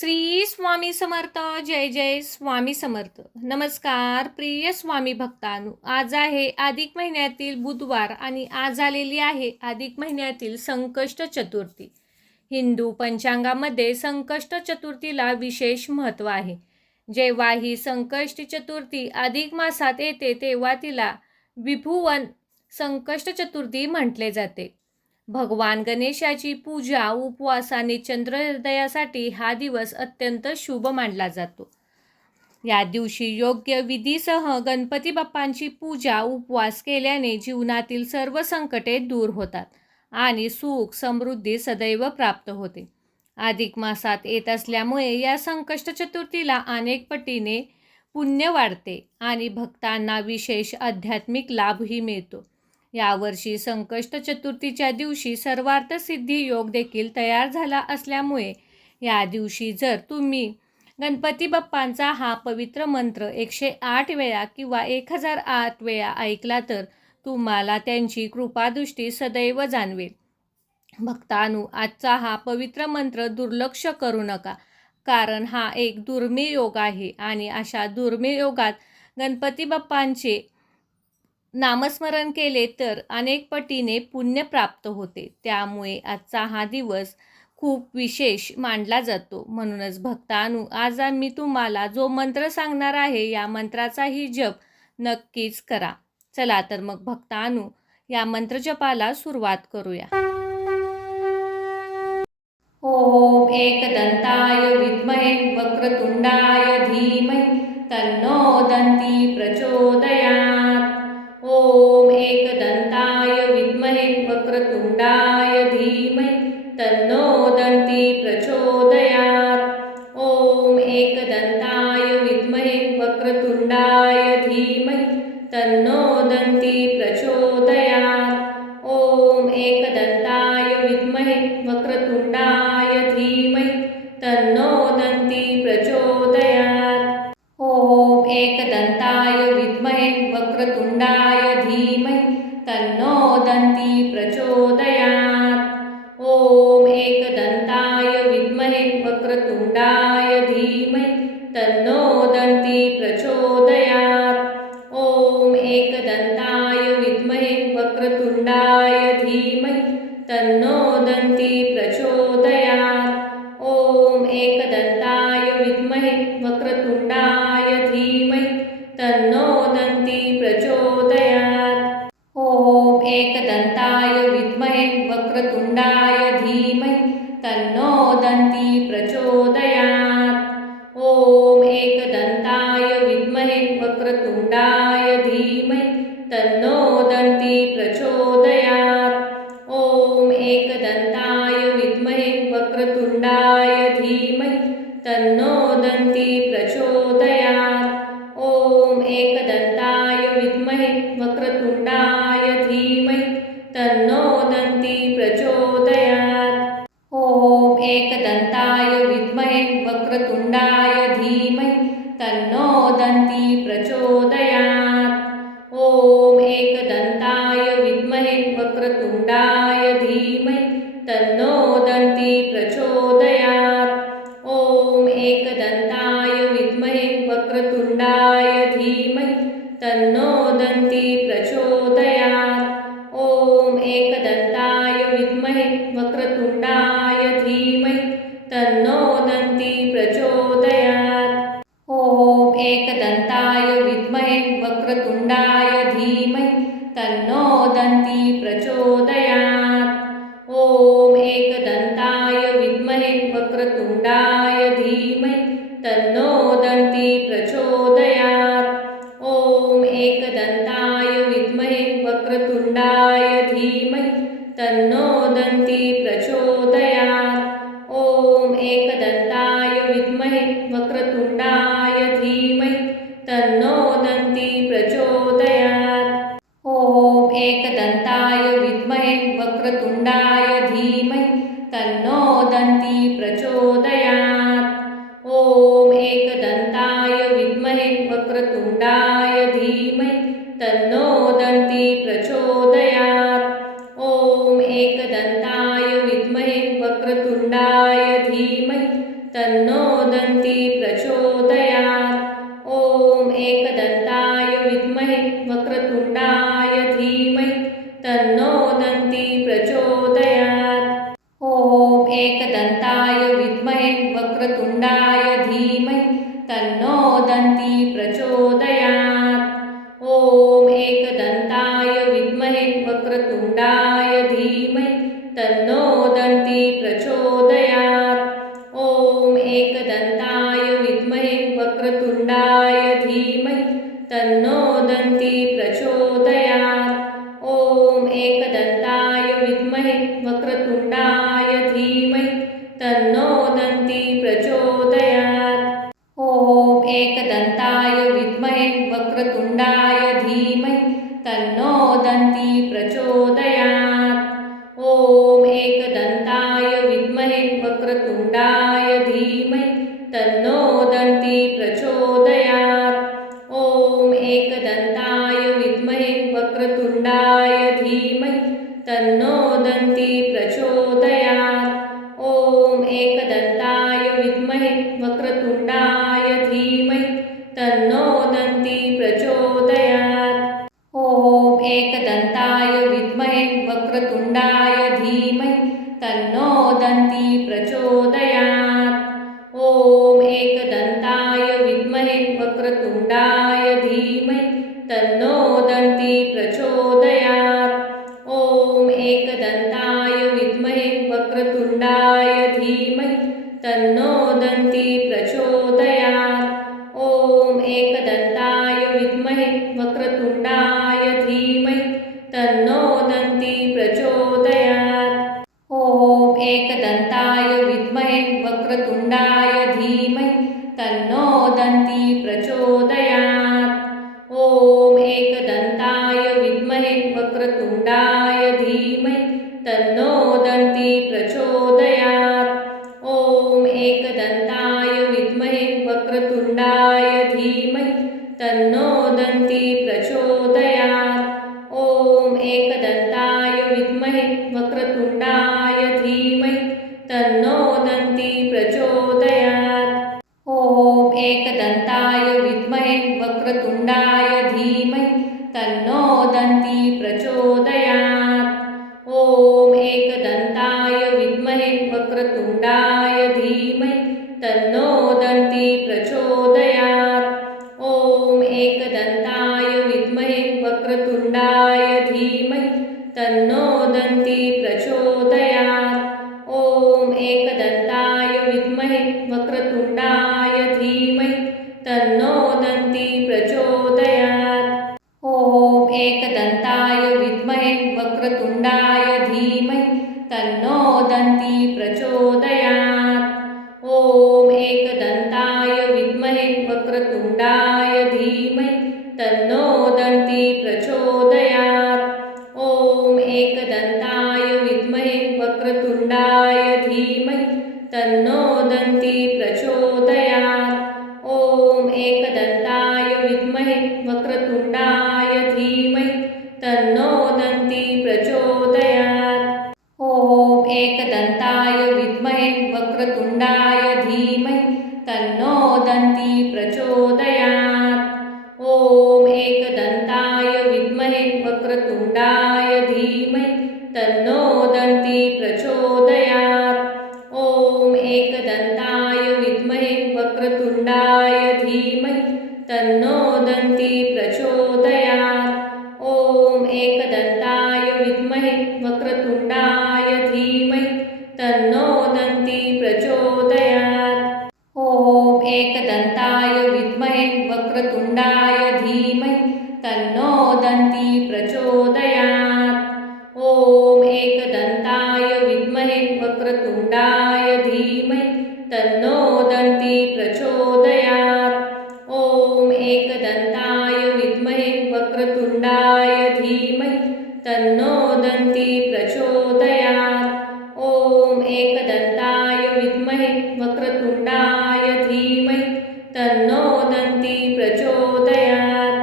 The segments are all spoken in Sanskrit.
श्री स्वामी समर्थ. जय जय स्वामी समर्थ. नमस्कार प्रिय स्वामी भक्तांनो, आज आहे अधिक महिन्यातील बुधवार आणि आज आलेली आहे अधिक महिन्यातील संकष्ट चतुर्थी. हिंदू पंचांगामध्ये संकष्ट चतुर्थीला विशेष महत्त्व आहे. जेव्हा ही संकष्टी चतुर्थी अधिक मासात येते तेव्हा तिला विभुवन संकष्ट चतुर्थी म्हटले जाते. भगवान गणेशाची पूजा उपवासाने चंद्रोदयासाठी हा दिवस अत्यंत शुभ मानला जातो. या दिवशी योग्य विधीसह गणपती बाप्पांची पूजा उपवास केल्याने जीवनातील सर्व संकटे दूर होतात आणि सुख समृद्धी सदैव प्राप्त होते. अधिक मासात येत असल्यामुळे या संकष्ट चतुर्थीला अनेक पटीने पुण्य वाढते आणि भक्तांना विशेष आध्यात्मिक लाभही मिळतो. यावर्षी संकष्ट चतुर्थीच्या दिवशी सर्वार्थ सिद्धी योग देखील तयार झाला असल्यामुळे या दिवशी जर तुम्ही गणपती बाप्पांचा हा पवित्र मंत्र 108 वेळा किंवा 1008 वेळा ऐकला तर तुम्हाला त्यांची कृपादृष्टी सदैव जाणवेल. भक्तांनो, आजचा हा पवित्र मंत्र दुर्लक्ष करू नका, कारण हा एक दुर्मिळ योग आहे आणि अशा दुर्मिळ योगात गणपती बाप्पांचे नामस्मरण केले तर अनेक पटीने पुण्य प्राप्त होते. त्यामुळे आजचा हा दिवस खूप विशेष मानला जातो. म्हणूनच भक्तांनो, आज मी तुम्हाला जो मंत्र सांगणार आहे या मंत्राचाही जप नक्कीच करा. चला तर मग भक्तांनो, या मंत्रजपाला सुरुवात करूया. ओम एकदंताय विद्महे वक्रतुंडाय धीमहि तन्नो दन्ती प्रचोदयात्. ओम एकदंताय विद्महे वक्रतुंडाय धीमहि तन्नो दन्ती प्रचोदयात्. ओम एकदंताय विद्महे वक्रतुंडाय धीमहि तन्नो दन्ती प्रचोदयात्. ओम एकदंताय विद्महे वक्रतुंडाय धीमहि तन्नो दन्ती प्रचोदयात्. ओम एकदंताय विद्महे वक्रतुंडाय धीमहि तन्नो दन्ती प्रचोदयात्. ओम एकदंताय विद्महे वक्रतुंडाय धीमहि तन्नो दन्ती प्रचोदयात्. ओम एकदंताय विद्महे वक्रतुंडाय धीमहि तन्नो दन्ती प्रचोदयात्. ओम एकदंताय विद्महे वक्रतुंडाय धीमहि तन्नो दन्ती प्रचोदयात्. ओम एकदंताय विद्महे वक्रतुंडाय धीमहि तन्नो दन्ती प्रचोदयात्. ओम एकदंताय विद्महे वक्रतुंडाय धीमहि तन्नो दन्ती प्रचोदयात्. ओम एकदंताय विद्महे वक्रतुंडाय धीमहि तन्नो दन्ती प्रचोदयात्. ओम एकदंताय विद्महे वक्रतुंडाय धीमहि तन्नो दन्ती प्रचोदयात्. ओम एकदंताय विद्महे वक्रतुंडाय धीमहि तन्नो दन्ती प्रचोदयात्. ओम एकदंताय विद्महे वक्रतुंडाय धीमहि तन्नो दन्ती प्रचोदयात्. ओम एकदंताय विद्महे वक्रतुंडाय धीमहि तन्नो दन्ती प्रचोदयात्. ओम एकदंताय विद्महे वक्रतुंडाय धीमहि तन्नो दन्ती प्रचोदयात्. ओम एकदंताय विद्महे वक्रतुंडाय धीमहि तन्नो दन्ती प्रचोदयात्. ओम एकदंताय विद्महे वक्रतुंडाय धीमहि तन्नो दन्ती प्रचोदयात्. ओम एकदंताय विद्महे वक्रतुंडाय धीमहि तन्नो दन्ती प्रचोदयात्. ओम एकदंताय विद्महे वक्रतुंडाय धीमहि तन्नो दन्ती प्रचोदयात्. ओम एकदंताय विद्महे वक्रतुंडाय धीमहि तन्नो दन्ती प्रचोदयात्. ओम एकदंताय विद्महे वक्रतुंडाय धीमहि तन्नो दन्ती प्रचोदयात्. ओम एकदंताय विद्महे वक्रतुंडाय धीमहि तन्नो दन्ती प्रचोदयात्। ॐ एकदन्ताय विद्महे वक्रतुण्डाय धीमहि तन्नो दन्ती प्रचोदयात्। ॐ एकदन्ताय विद्महे वक्रतुण्डाय धीमहि तन्नो दन्ती प्रचोदयात्। ॐ एकदन्ताय विद्महे वक्रतुण्डाय धीमहि तन्नो दन्ती प्रचोदयात्। ॐ एकदन्ताय विद्महे वक्रतुण्डाय धीमहि तन्नो दन्ती प्रचोदयात्। ॐ एकदन्ताय विद्महे वक्रतुण्डाय धीमहि तन्नो दन्ती प्रचोदयात्। ॐ एकदन्ताय विद्महे वक्रतुण्डाय धीमहि तन्नो दन्ती प्रचोदयात्। ॐ एकदन्ताय विद्महे वक्रतुण्डाय धीमहि तन्नो दन्ती प्रचोदयात्। ॐ एकदन्ताय विद्महे वक्रतुण्डाय धीमहि तन्नो दन्ती प्रचोदयात्। ॐ एकदन्ताय विद्महे वक्रतुण्डाय धीमहि तन्नो दन्ती प्रचोदयात्। ॐ एकदन्ताय विद्महे वक्रतुण्डाय धीमहि तन्नो दन्ती प्रचोदयात्। ॐ एकदन्ताय विद्महे वक्रतुण्डाय धीमहि तन्नो दन्ती प्रचोदयात्। ॐ एकदन्ताय विद्महे वक्रतुण्डाय धीमहि तन्नो दन्ती प्रचोदयात्। ॐ एकदन्ताय विद्महे वक्रतुण्डाय धीमहि तन्नो दन्ती प्रचोदयात्। ॐ एकदन्ताय विद्महे वक्रतुण्डाय धीमहि तन्नो दन्ती प्रचोदयात्। ॐ एकदन्ताय विद्महे वक्रतुण्डाय धीमहि तन्नो दन्ती प्रचोदयात्। ॐ एकदन्ताय विद्महे वक्रतुण्डाय धीमहि तन्नो दन्ती प्रचोदयात्। ॐ एकदन्ताय विद्महे वक्रतुण्डाय धीमहि तन्नो दन्ती प्रचोदयात्। ॐ एकदन्ताय विद्महे वक्रतुण्डाय धीमहि तन्नो दन्ती प्रचोदयात्। ॐ एकदन्ताय विद्महे वक्रतुण्डाय धीमहि तन्नो दन्ती प्रचोदयात्। ॐ एकदन्ताय विद्महे वक्रतुण्डाय धीमहि तन्नो दन्ती प्रचोदयात्। ॐ एकदन्ताय विद्महे वक्रतुण्डाय धीमहि तन्नो दन्ती प्रचोदयात्। ॐ एकदन्ताय विद्महे वक्रतुण्डाय धीमहि तन्नो दन्ती प्रचोदयात्। ॐ एकदन्ताय विद्महे वक्रतुण्डाय धीमहि तन्नो दन्ती प्रचोदयात्। ॐ एकदन्ताय विद्महे वक्रतुण्डाय धीमहि तन्नो दन्ती प्रचोदयात्। ॐ एकदन्ताय विद्महे वक्रतुण्डाय धीमहि तन्नो दन्ती प्रचोदयात्। ॐ एकदन्ताय विद्महे वक्रतुण्डाय धीमहि तन्नो दन्ती प्रचोदयात्। ॐ एकदन्ताय विद्महे वक्रतुण्डाय धीमहि तन्नो दन्ती प्रचोदयात्। ॐ एकदन्ताय विद्महे वक्रतुण्डाय धीमहि तन्नो दन्ती प्रचोदयात्। ॐ एकदन्ताय विद्महे वक्रतुण्डाय धीमहि तन्नो दन्ती प्रचोदयात्। ॐ एकदन्ताय विद्महे वक्रतुण्डाय धीमहि तन्नो दन्ती प्रचोदयात्। ॐ एकदन्ताय विद्महे वक्रतुण्डाय धीमहि तन्नो दन्ती प्रचोदयात्। ॐ एकदन्ताय विद्महे वक्रतुण्डाय धीमहि तन्नो दन्ती प्रचोदयात्। ॐ एकदन्ताय विद्महे वक्रतुण्डाय धीमहि तन्नो दन्ती प्रचोदयात्।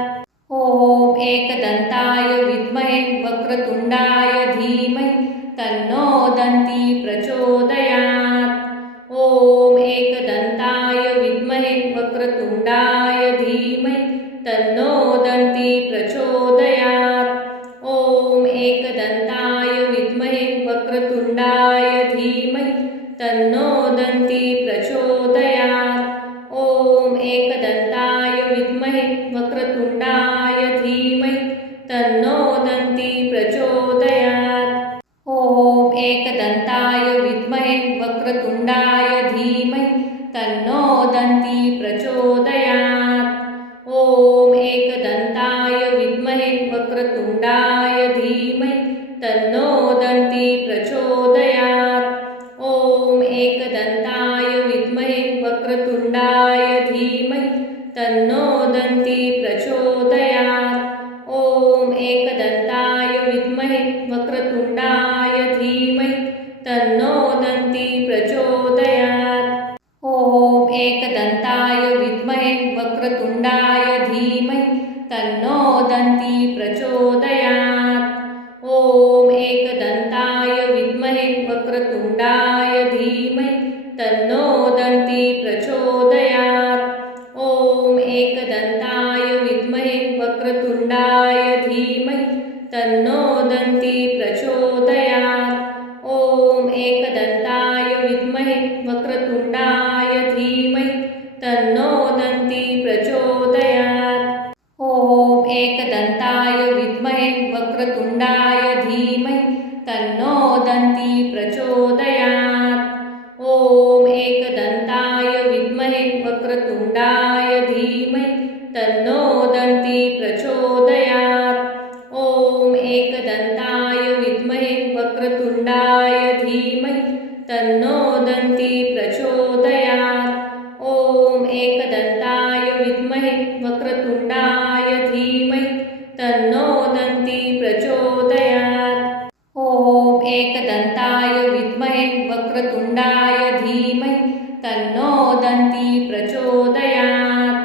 ॐ एकदन्ताय विद्महे वक्रतुण्डाय धीमहि तन्नो दन्ती प्रचोदयात्। ॐ एकदन्ताय धीमहि तन्नो दन्ती प्रचोदयात्। ॐ एकदन्ताय विद्महे वक्रतुण्डाय धीमहि तन्नो दन्ती प्रचोदयात्। ॐ एकदन्ताय विद्महे वक्रतुण्डाय धीमहि तन्नो दन्ती प्रचोदयात्। ॐ एकदन्ताय विद्महे वक्रतुण्डाय धीमहि तन्नो दन्ती प्रचोदयात्। ॐ एकदन्ताय विद्महे वक्रतुण्डाय धीमहि तन्नो दन्ती प्रचोदयात्। ॐ एकदन्ताय विद्महे वक्रतुण्डाय धीमहि तन्नो दन्ती प्रचोदयात्। ॐ एकदन्ताय विद्महे वक्रतुण्डाय धीमहि तन्नो दन्ती प्रचोदयात्। ॐ एकदन्ताय विद्महे वक्रतुण्डाय धीमहि तन्नो दन्ती प्रचोदयात्। ॐ एकदन्ताय विद्महे वक्रतुण्डाय धीमहि तन्नो दन्ती प्रचोदयात्। ॐ एकदन्ताय विद्महे वक्रतुण्डाय धीमहि तन्नो दन्ती प्रचोदयात्। ॐ एकदन्ताय विद्महे वक्रतुण्डाय धीमहि तन्नो दन्ती प्रचोदयात्। ॐ एकदन्ताय विद्महे वक्रतुण्डाय धीमहि तन्नो दन्ती प्रचोदयात्। ॐ एकदन्ताय विद्महे वक्रतुण्डाय धीमहि तन्नो दन्ती प्रचोदयात्। ॐ एकदन्ताय विद्महे वक्रतुण्डाय धीमहि तन्नो दन्ती प्रचोदयात्। ॐ एकदन्ताय विद्महे वक्रतुण्डाय धीमहि तन्नो दन्ती प्रचोदयात्।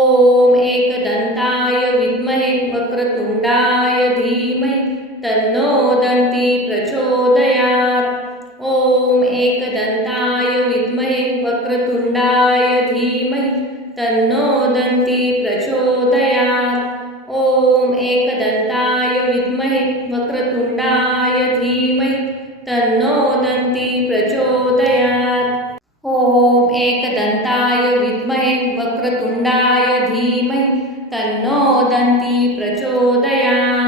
ॐ एकदन्ताय विद्महे वक्रतुण्डाय धीमहि तन्नो दन्ती प्रचोदयात्। ॐ एकदन्ताय विद्महे वक्रतुण्डाय धीमहि तन्नो दन्ती प्रचोदयात्। ॐ एकदन्ताय विद्महे वक्रतुण्डाय धीमहि तन्नो दन्ती प्रचोदयात्। ॐ एकदन्ताय विद्महे वक्रतुण्डाय धीमहि तन्नो दन्ती प्रचोदयात्।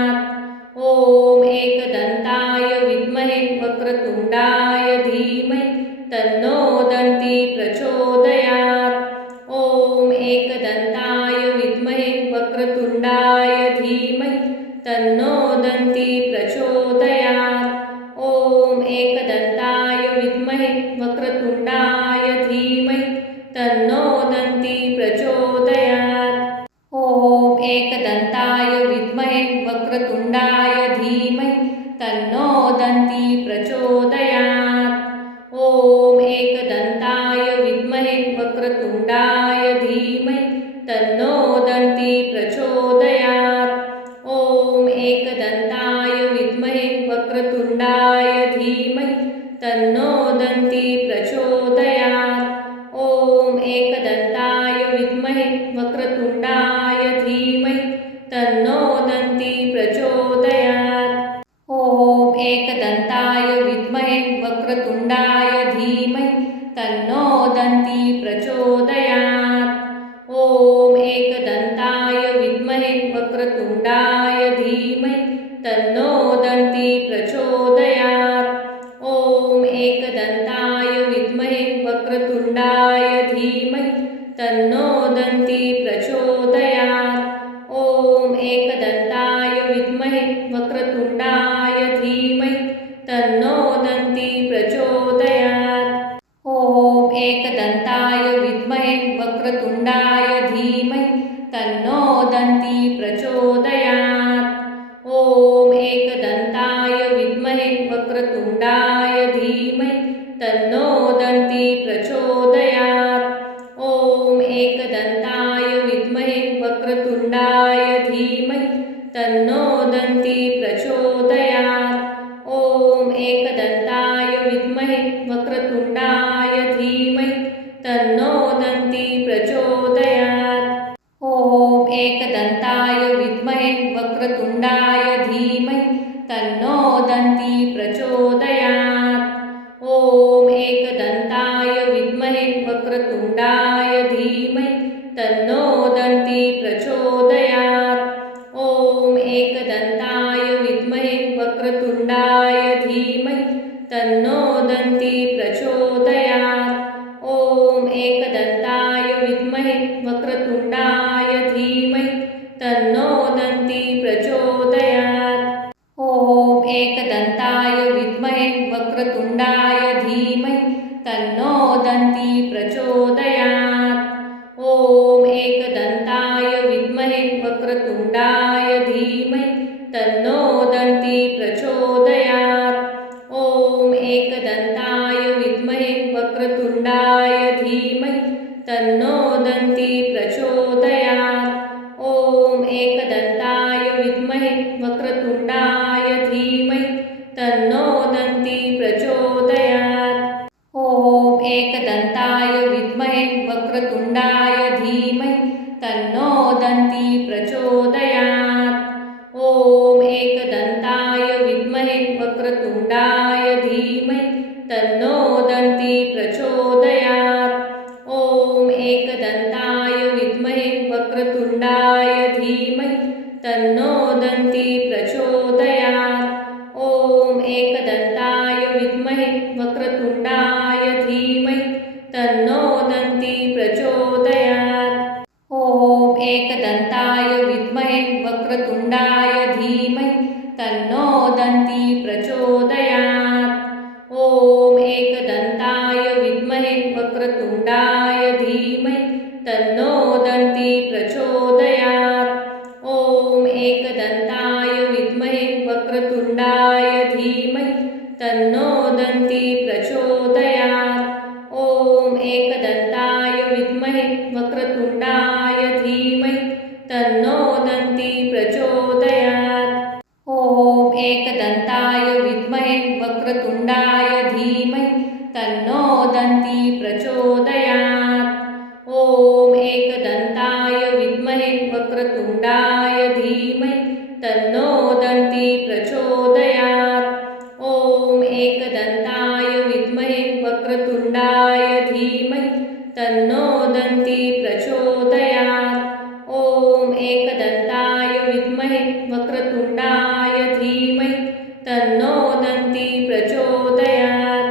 ॐ एकदन्ताय विद्महे वक्रतुण्डाय धीमहि तन्नो दन्ती प्रचोदयात्। ॐ एकदन्ताय विद्महे वक्रतुण्डाय धीमहि तन्नो दन्ती प्रचोदयात्। ॐ एकदन्ताय विद्महे वक्रतुण्डाय धीमहि तन्नो दन्ती प्रचोदयात्। ॐ एकदन्ताय विद्महे वक्रतुण्डाय धीमहि तन्नो दन्ती प्रचोदयात्। ॐ एकदन्ताय विद्महे वक्रतुण्डाय धीमहि तन्नो दन्ती प्रचोदयात्। ॐ एकदन्ताय विद्महे वक्रतुण्डाय धीमहि तन्नो दन्ती प्रचोदयात्। ॐ एकदन्ताय विद्महे वक्रतुण्डाय धीमहि तन्नो दन्ती प्रचोदयात्। ॐ एकदन्ताय विद्महे वक्रतुण्डाय धीमहि तन्नो दन्ती प्रचोदयात्। ॐ एकदन्ताय विद्महे वक्रतुण्डाय धीमहि तन्नो दन्ती प्रचोदयात्। ॐ एकदन्ताय विद्महे वक्रतुण्डाय धीमहि तन्नो दन्ती प्रचोदयात्। ॐ एकदन्ताय विद्महे वक्रतुण्डाय धीमहि तन्नो दन्ती प्रचोदयात्। ॐ एकदन्ताय विद्महे वक्रतुण्डाय धीमहि तन्नो दन्ती प्रचोदयात्। ॐ एकदन्ताय विद्महे वक्रतुण्डाय धीमहि तन्नो दन्ती प्रचोदयात्। ॐ एकदन्ताय विद्महे वक्रतुण्डाय धीमहि तन्नो दन्ती प्रचोदयात्। ॐ एकदन्ताय विद्महे वक्रतुण्डाय धीमहि तन्नो दन्ती प्रचोदयात्। ॐ एकदन्ताय विद्महे वक्रतुण्डाय धीमहि तन्नो दन्ती प्रचोदयात्। ॐ एकदन्ताय विद्महे वक्रतुण्डाय धीमहि तन्नो दन्ती प्रचोदयात्। ॐ एकदन्ताय विद्महे वक्रतुण्डाय धीमहि तन्नो दन्ती प्रचोदयात्। ॐ एकदन्ताय विद्महे वक्रतुण्डाय धीमहि तन्नो दन्ती प्रचोदयात्। ॐ एकदन्ताय विद्महे वक्रतुण्डाय धीमहि तन्नो दन्ती प्रचोदयात्। ॐ एकदन्ताय विद्महे वक्रतुण्डाय धीमहि तन्नो दन्ती प्रचोदयात्। ॐ एकदन्ताय विद्महे वक्रतुण्डाय धीमहि तन्नो दन्ती प्रचोदयात्। ॐ एकदन्ताय विद्महे वक्रतुण्डाय धीमहि तन्नो दन्ती प्रचोदयात्। ॐ एकदन्ताय विद्महे वक्रतुण्डाय धीमहि तन्नो दन्ती प्रचोदयात्। ॐ एकदन्ताय विद्महे वक्रतुण्डाय धीमहि तन्नो दन्ती प्रचोदयात्। ॐ एकदन्ताय विद्महे वक्रतुण्डाय धीमहि तन्नो दन्ती प्रचोदयात्। ॐ एकदन्ताय विद्महे वक्रतुण्डाय धीमहि तन्नो दन्ती प्रचोदयात्। ॐ एकदन्ताय विद्महे वक्रतुण्डाय धीमहि तन्नो दन्ती प्रचोदयात्। ॐ एकदन्ताय विद्महे वक्रतुण्डाय धीमहि तन्नो दन्ती प्रचोदयात्। ॐ एकदन्ताय विद्महे वक्रतुण्डाय धीमहि तन्नो दन्ती प्रचोदयात्। ॐ एकदन्ताय विद्महे वक्रतुण्डाय धीमहि तन्नो दन्ती प्रचोदयात्। ॐ एकदन्ताय विद्महे वक्रतुण्डाय धीमहि तन्नो दन्ती प्रचोदयात्। ॐ एकदन्ताय विद्महे वक्रतुण्डाय धीमहि तन्नो दन्ती प्रचोदयात्। ॐ एकदन्ताय विद्महे वक्रतुण्डाय धीमहि तन्नो दन्ती प्रचोदयात्। ॐ एकदन्ताय विद्महे वक्रतुण्डाय धीमहि तन्नो दन्ती प्रचोदयात्।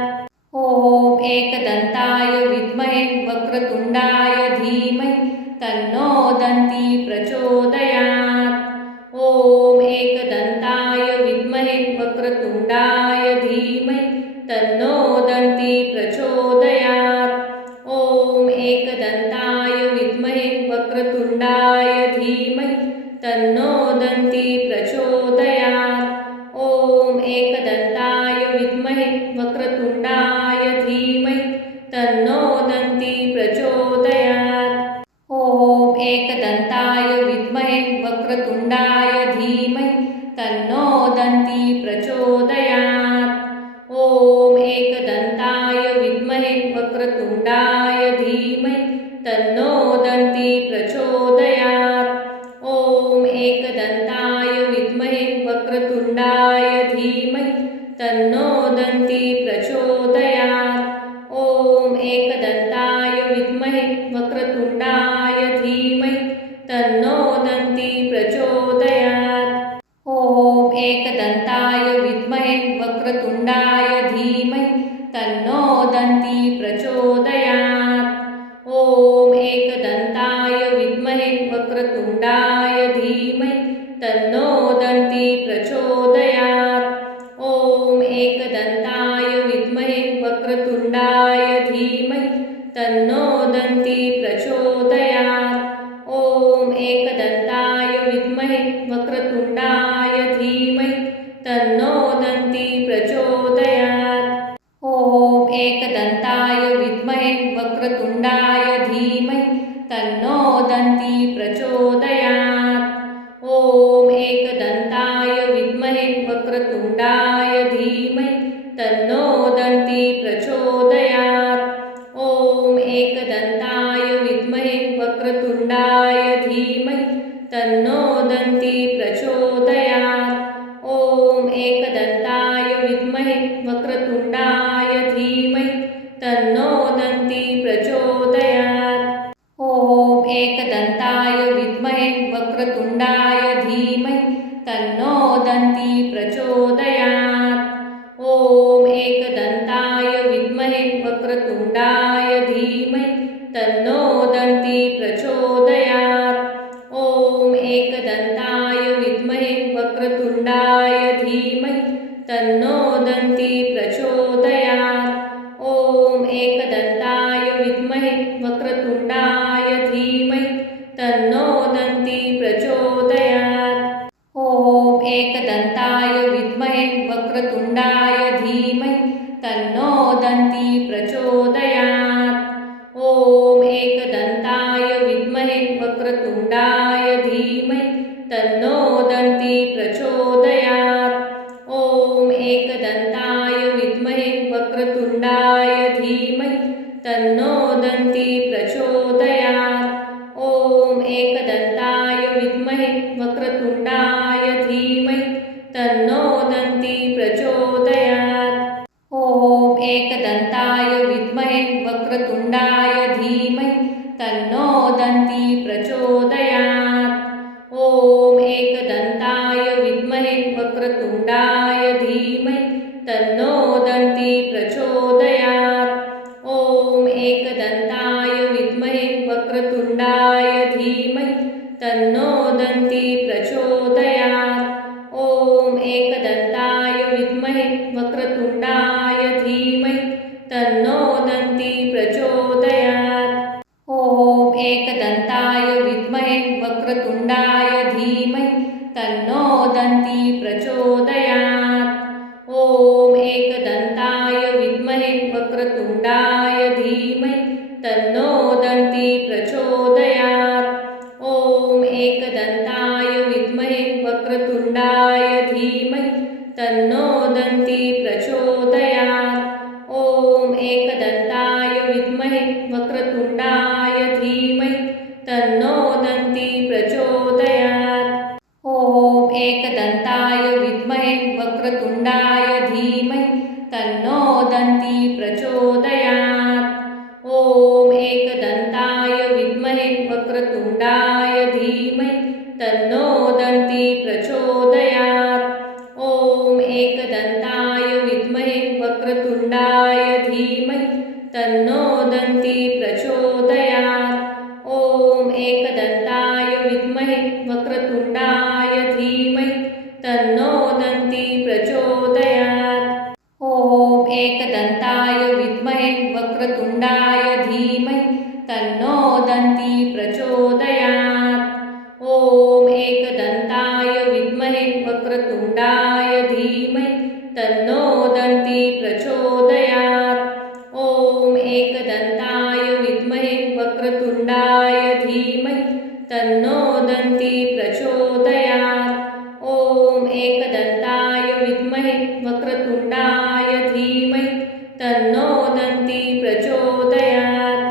ॐ एकदन्ताय विद्महे वक्रतुण्डाय धीमहि तन्नो दन्ती प्रचोदयात्। ॐ एकदन्ताय विद्महे वक्रतुण्डाय धीमहि तन्नो दन्ती प्रचोदयात्। ॐ एकदन्ताय विद्महे वक्रतुण्डाय धीमहि तन्नो दन्ती प्रचोदयात्। ॐ एकदन्ताय विद्महे वक्रतुण्डाय धीमहि तन्नो दन्ती प्रचोदयात्। ॐ एकदन्ताय विद्महे वक्रतुण्डाय धीमहि तन्नो दन्ती प्रचोदयात्। ॐ एकदन्ताय विद्महे वक्रतुण्डाय धीमहि तन्नो दन्ती प्रचोदयात्। ॐ एकदन्ताय विद्महे वक्रतुण्डाय धीमहि तन्नो दन्ती प्रचोदयात्। ॐ एकदन्ताय विद्महे वक्रतुण्डाय धीमहि तन्नो दन्ती प्रचोदयात्। ॐ एकदन्ताय विद्महे वक्रतुण्डाय धीमहि तन्नो दन्ती प्रचोदयात्। ॐ एकदन्ताय विद्महे वक्रतुण्डाय धीमहि तन्नो दन्ती प्रचोदयात्। ॐ एकदन्ताय विद्महे वक्रतुण्डाय धीमहि तन्नो दन्ती प्रचोदयात्। ॐ एकदन्ताय विद्महे वक्रतुण्डाय धीमहि तन्नो दन्ती प्रचोदयात्। ॐ एकदन्ताय विद्महे वक्रतुण्डाय धीमहि तन्नो दन्ती प्रचोदयात्। ॐ एकदन्ताय विद्महे वक्रतुण्डाय धीमहि तन्नो दन्ती प्रचोदयात्। ॐ एकदन्ताय विद्महे वक्रतुण्डाय धीमहि तन्नो दन्ती प्रचोदयात्। ॐ एकदन्ताय विद्महे वक्रतुण्डाय धीमहि वक्रतुंडाय धीमहि तन्नो दन्ती प्रचोदयात्। ॐ एकदन्ताय विद्महे वक्रतुंडाय धीमहि तन्नो दन्ती प्रचोदयात्। ॐ एकदन्ताय विद्महे वक्रतुंडाय धीमहि तन्नो दन्ती प्रचोदयात्। ॐ एकदन्ताय विद्महे वक्रतुंडाय धीमहि तन्नो दन्ती प्रचोदयात्। ॐ एकदन्ताय विद्महे वक्रतुंडाय धीमहि तन्नो दन्ती प्रचोदयात्। ॐ एकदन्ताय विद्महे वक्रतुंडाय धीमहि तन्नो दन्ती प्रचोदयात्। ॐ एकदन्ताय विद्महे वक्रतुंडाय धीमहि तन्नो दन्ती प्रचोदयात्। ॐ एकदन्ताय विद्महे वक्रतुंडाय धीमहि तन्नो दन्ती प्रचोदयात्। ॐ एकदन्ताय विद्महे वक्रतुंडाय धीमहि तन्नो दन्ती प्रचोदयात्। ॐ एकदन्ताय विद्महे वक्रतुंडाय धीमहि तन्नो दन्ती प्रचोदयात्। ॐ एकदन्ताय विद्महे वक्रतुंडाय धीमहि तन्नो दन्ती प्रचोदयात्। ॐ एकदन्ताय विद्महे वक्रतुंडाय धीमहि तन्नो दन्ती प्रचोदयात्। ॐ एकदन्ताय विद्महे वक्रतुंडाय धीमहि तन्नो दन्ती प्रचोदयात्। ॐ एकदन्ताय विद्महे वक्रतुंडाय धीमहि तन्नो दन्ती प्रचोदयात्। ॐ एकदन्ताय विद्महे वक्रतुंडाय धीमहि तन्नो दन्ती प्रचोदयात्। ॐ एकदन्ताय विद्महे वक्रतुंडाय धीमहि तन्नो दन्ती प्रचोदयात्। ॐ एकदन्ताय विद्महे वक्रतुंडाय धीमहि तन्नो दन्ती प्रचोदयात्। ॐ एकदन्ताय विद्महे वक्रतुंडाय धीमहि तन्नो दन्ती प्रचोदयात्। ॐ एकदन्ताय विद्महे वक्रतुंडाय धीमहि तन्नो दन्ती प्रचोदयात्। ॐ एकदन्ताय विद्महे वक्रतुंडाय धीमहि तन्नो दन्ती प्रचोदयात्। ॐ एकदन्ताय विद्महे वक्रतुंडाय धीमहि तन्नो दन्ती प्रचोदयात्। ॐ एकदन्ताय विद्महे वक्रतुंडाय धीमहि तन्नो दन्ती प्रचोदयात्। ॐ एकदन्ताय विद्महे वक्रतुंडाय धीमहि तन्नो दन्ती प्रचोदयात्। ॐ एकदन्ताय विद्महे वक्रतुंडाय धीमहि तन्नो दन्ती प्रचोदयात्। ॐ एकदन्ताय विद्महे वक्रतुंडाय धीमहि तन्नो दन्ती प्रचोदयात्।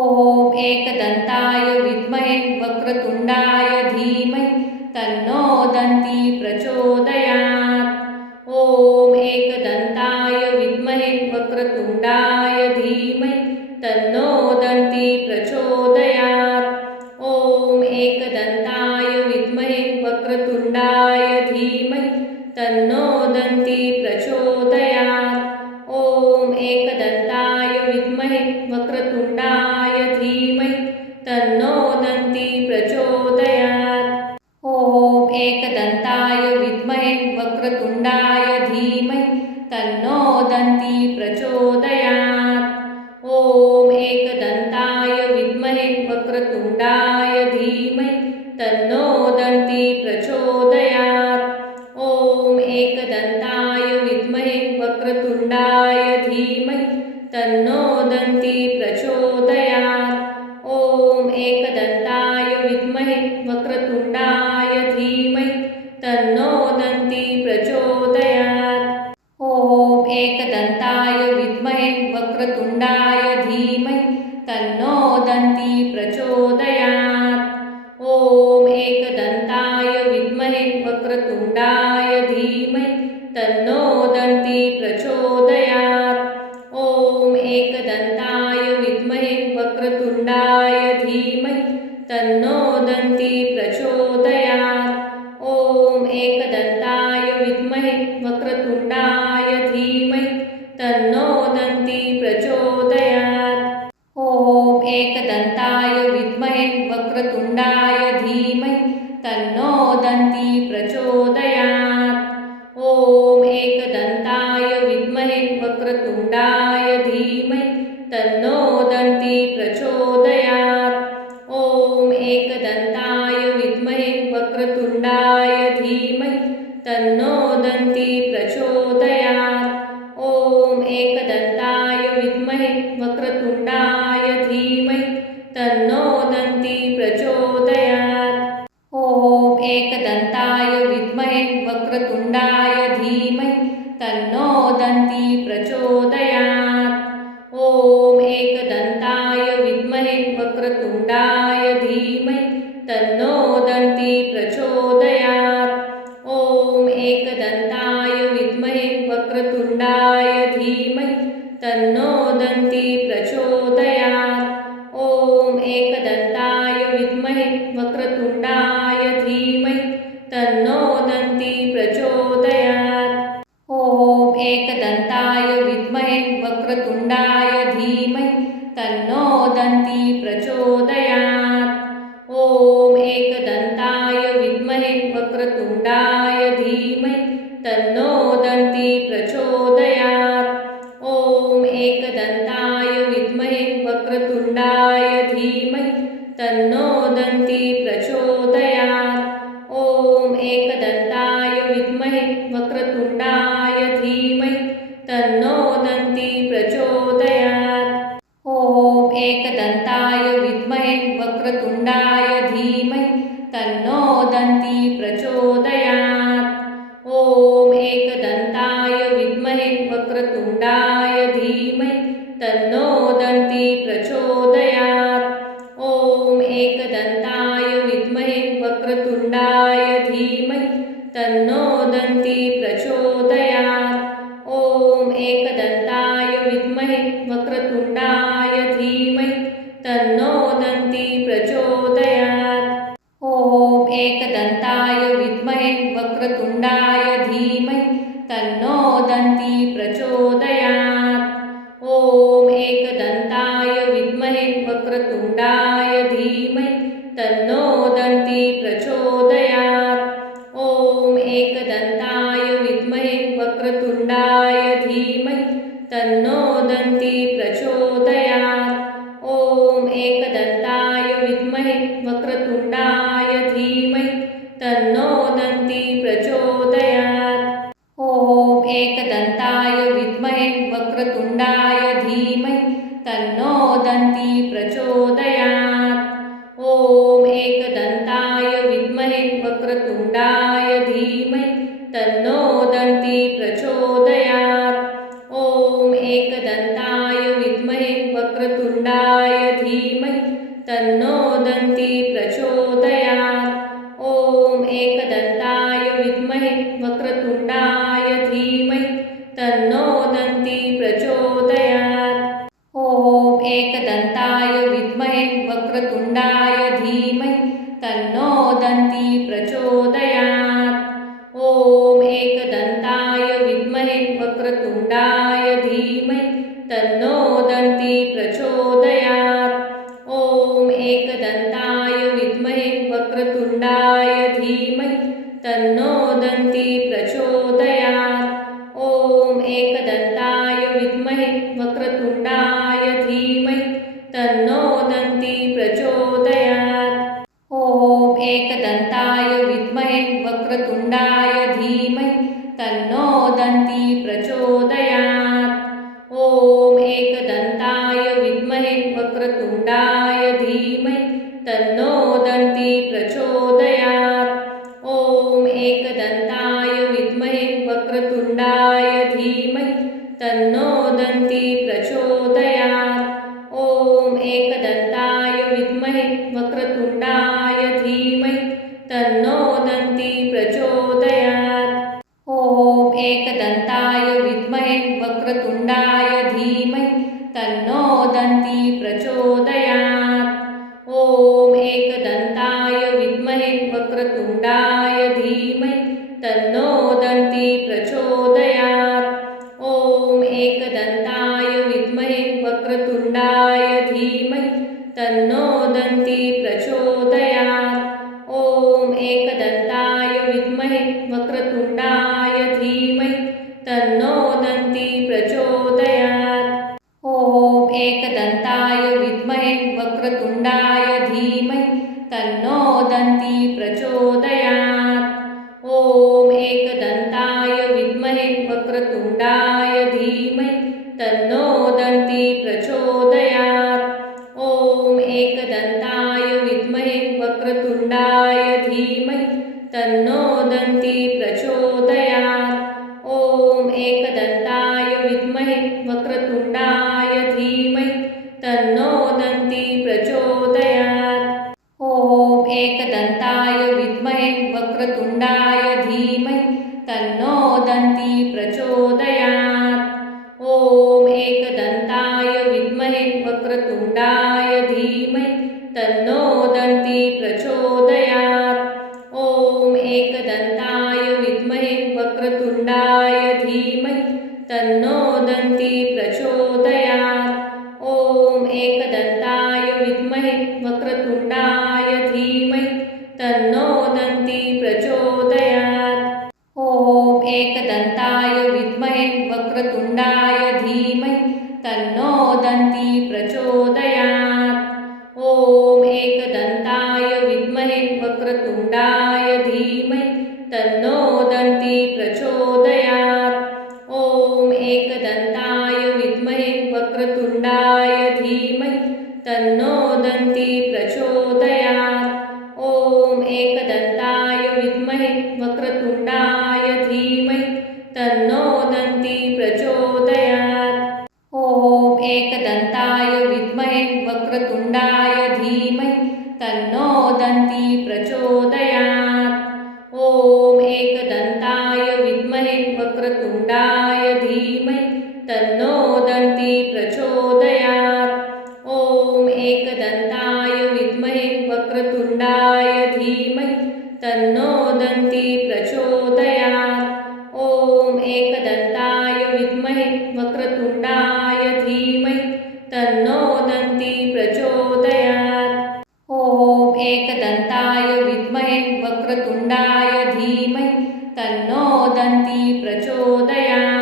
ॐ एकदन्ताय विद्महे वक्रतुंडाय धीमहि तन्नो दन्ती प्रचोदयात्। ॐ एकदन्ताय विद्महे वक्रतुंडाय धीमहि तन्नो दन्ती प्रचोदयात्। ॐ एकदन्ताय विद्महे वक्रतुंडाय धीमहि तन्नो दन्ती प्रचोदयात्। ॐ एकदन्ताय विद्महे वक्रतुंडाय धीमहि तन्नो दन्ती प्रचोदयात्। ॐ एकदन्ताय विद्महे वक्रतुंडाय धीमहि तन्नो दन्ती प्रचोदयात्। ॐ एकदन्ताय विद्महे वक्रतुंडाय धीमहि तन्नो दन्ती प्रचोदयात्। ॐ एकदन्ताय विद्महे वक्रतुंडाय धीमहि तन्नो दन्ती प्रचोदयात्। ॐ एकदन्ताय विद्महे वक्रतुंडाय धीमहि तन्नो दन्ती प्रचोदयात्। ॐ एकदन्ताय विद्महे वक्रतुंडाय धीमहि तन्नो दन्ती प्रचोदयात्। ॐ एकदन्ताय विद्महे वक्रतुंडाय धीमहि तन्नो दन्ती प्रचोदयात्। ॐ एकदन्ताय विद्महे वक्रतुंडाय धीमहि तन्नो दन्ती प्रचोदयात्। ॐ एकदन्ताय विद्महे वक्रतुंडाय धीमहि तन्नो दन्ती प्रचोदयात्। ॐ एकदन्ताय विद्महे वक्रतुंडाय धीमहि तन्नो दन्ती प्रचोदयात्। एकदन्ताय विद्महे वक्रतुण्डाय धीमहि तन्नो दन्ती प्रचोदयात्। ॐ एकदन्ताय विद्महे वक्रतुण्डाय धीमहि तन्नो दन्ती प्रचोदयात्। ॐ एकदन्ताय विद्महे वक्रतुण्डाय धीमहि तन्नो दन्ती प्रचोदयात्। ॐ एकदन्ताय विद्महे वक्रतुण्डाय धीमहि तन्नो दन्ती प्रचोदयात्। ॐ एकदन्ताय विद्महे वक्रतुण्डाय धीमहि तन्नो दन्ती प्रचोदयात्। ॐ एकदन्ताय विद्महे वक्रतुण्डाय धीमहि तन्नो दन्ती प्रचोदयात्। ॐ एकदन्ताय विद्महे वक्रतुण्डाय धीमहि तन्नो दन्ती प्रचोदयात्। ॐ एकदन्ताय विद्महे वक्रतुण्डाय धीमहि तन्नो दन्ती प्रचोदयात्। ॐ एकदन्ताय विद्महे वक्रतुण्डाय धीमहि तन्नो दन्ती प्रचोदयात्। ॐ एकदन्ताय विद्महे वक्रतुण्डाय धीमहि तन्नो दन्ती प्रचोदयात्। ॐ एकदन्ताय विद्महे वक्रतुण्डाय धीमहि तन्नो दन्ती प्रचोदयात्। ॐ एकदन्ताय विद्महे वक्रतुण्डाय धीमहि तन्नो दन्ती प्रचोदयात्। ॐ एकदन्ताय विद्महे वक्रतुण्डाय धीमहि तन्नो दन्ती प्रचोदयात्। ॐ एकदन्ताय विद्महे वक्रतुण्डाय धीमहि तन्नो दन्ती प्रचोदयात्। ॐ एकदन्ताय विद्महे वक्रतुण्डाय धीमहि तन्नो दन्ती प्रचोदयात्। ॐ एकदन्ताय विद्महे वक्रतुण्डाय धीमहि तन्नो दन्ती प्रचोदयात्। ॐ एकदन्ताय विद्महे वक्रतुण्डाय धीमहि तन्नो दन्ती प्रचोदयात्। ॐ एकदन्ताय विद्महे वक्रतुण्डाय धीमहि तन्नो दन्ती प्रचोदयात्। ॐ एकदन्ताय विद्महे वक्रतुण्डाय धीमहि तन्नो दन्ती प्रचोदयात्। ॐ एकदन्ताय विद्महे वक्रतुण्डाय धीमहि तन्नो दन्ती प्रचोदयात्। ॐ एकदन्ताय विद्महे वक्रतुण्डाय धीमहि तन्नो दन्ती प्रचोदयात्। ॐ एकदन्ताय विद्महे वक्रतुण्डाय धीमहि तन्नो दन्ती प्रचोदयात्। ॐ एकदन्ताय विद्महे वक्रतुण्डाय धीमहि तन्नो दन्ती प्रचोदयात्। ॐ एकदन्ताय विद्महे वक्रतुण्डाय धीमहि तन्नो दन्ती प्रचोदयात्। ॐ एकदन्ताय विद्महे वक्रतुण्डाय धीमहि तन्नो दन्ती प्रचोदयात्। ॐ एकदन्ताय विद्महे वक्रतुण्डाय धीमहि तन्नो दन्ती प्रचोदयात्। ॐ एकदन्ताय विद्महे वक्रतुण्डाय धीमहि तन्नो दन्ती प्रचोदयात्। ॐ एकदन्ताय विद्महे वक्रतुण्डाय धीमहि तन्नो दन्ती प्रचोदयात्। ॐ एकदन्ताय विद्महे वक्रतुण्डाय धीमहि तन्नो दन्ती प्रचोदयात्। ॐ एकदन्ताय विद्महे वक्रतुण्डाय धीमहि तन्नो दन्ती प्रचोदयात्। ॐ एकदन्ताय विद्महे वक्रतुण्डाय धीमहि तन्नो दन्ती प्रचोदयात्। ॐ एकदन्ताय विद्महे वक्रतुण्डाय धीमहि तन्नो दन्ती प्रचोदयात्। ॐ एकदन्ताय विद्महे वक्रतुण्डाय धीमहि तन्नो दन्ती प्रचोदयात्। ॐ एकदन्ताय विद्महे वक्रतुण्डाय धीमहि तन्नो दन्ती प्रचोदयात्। ॐ एकदन्ताय विद्महे वक्रतुण्डाय धीमहि तन्नो दन्ती प्रचोदयात्। ॐ एकदन्ताय विद्महे वक्रतुण्डाय धीमहि तन्नो दन्ती प्रचोदयात्। ॐ एकदन्ताय विद्महे वक्रतुण्डाय धीमहि तन्नो दन्ती प्रचोदयात्। ॐ एकदन्ताय विद्महे वक्रतुण्डाय धीमहि तन्नो दन्ती प्रचोदयात्। ॐ एकदन्ताय विद्महे वक्रतुण्डाय धीमहि तन्नो दन्ती प्रचोदयात्। ॐ एकदन्ताय विद्महे वक्रतुण्डाय धीमहि तन्नो दन्ती प्रचोदयात्। ॐ एकदन्ताय विद्महे वक्रतुण्डाय धीमहि तन्नो दन्ती प्रचोदयात्। ॐ एकदन्ताय विद्महे वक्रतुण्डाय धीमहि तन्नो दन्ती प्रचोदयात्। ॐ एकदन्ताय विद्महे वक्रतुण्डाय धीमहि तन्नो दन्ती प्रचोदयात्। ॐ एकदन्ताय विद्महे वक्रतुण्डाय धीमहि तन्नो दन्ती प्रचोदयात्। ॐ एकदन्ताय विद्महे वक्रतुण्डाय धीमहि तन्नो दन्ती प्रचोदयात्। ॐ एकदन्ताय विद्महे वक्रतुण्डाय धीमहि तन्नो दन्ती प्रचोदयात्। ॐ एकदन्ताय विद्महे वक्रतुण्डाय धीमहि तन्नो दन्ती प्रचोदयात्। ॐ एकदन्ताय विद्महे वक्रतुण्डाय धीमहि तन्नो दन्ती प्रचोदयात्। ॐ एकदन्ताय विद्महे वक्रतुण्डाय धीमहि तन्नो दन्ती प्रचोदयात्। ॐ एकदन्ताय विद्महे वक्रतुण्डाय धीमहि तन्नो दन्ती प्रचोदयात्। ॐ एकदन्ताय विद्महे वक्रतुण्डाय धीमहि तन्नो दन्ती प्रचोदयात्। ॐ एकदन्ताय विद्महे वक्रतुण्डाय धीमहि तन्नो दन्ती प्रचोदयात्। ॐ एकदन्ताय विद्महे वक्रतुण्डाय धीमहि तन्नो दन्ती प्रचोदयात्।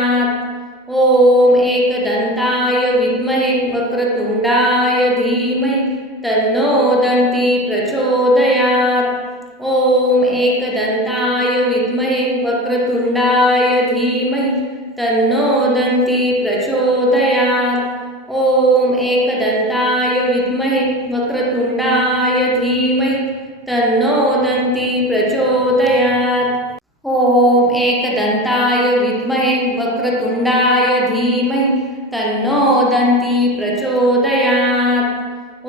ॐ एकदन्ताय विद्महे वक्रतुण्डाय धीमहि तन्नो दन्ती प्रचोदयात्। ॐ एकदन्ताय विद्महे वक्रतुण्डाय धीमहि तन्नो दन्ती प्रचोदयात्। ॐ एकदन्ताय विद्महे वक्रतुण्डाय धीमहि तन्नो दन्ती प्रचोदयात्। ॐ एकदन्ताय विद्महे वक्रतुण्डाय धीमहि तन्नो दन्ती प्रचोदयात्।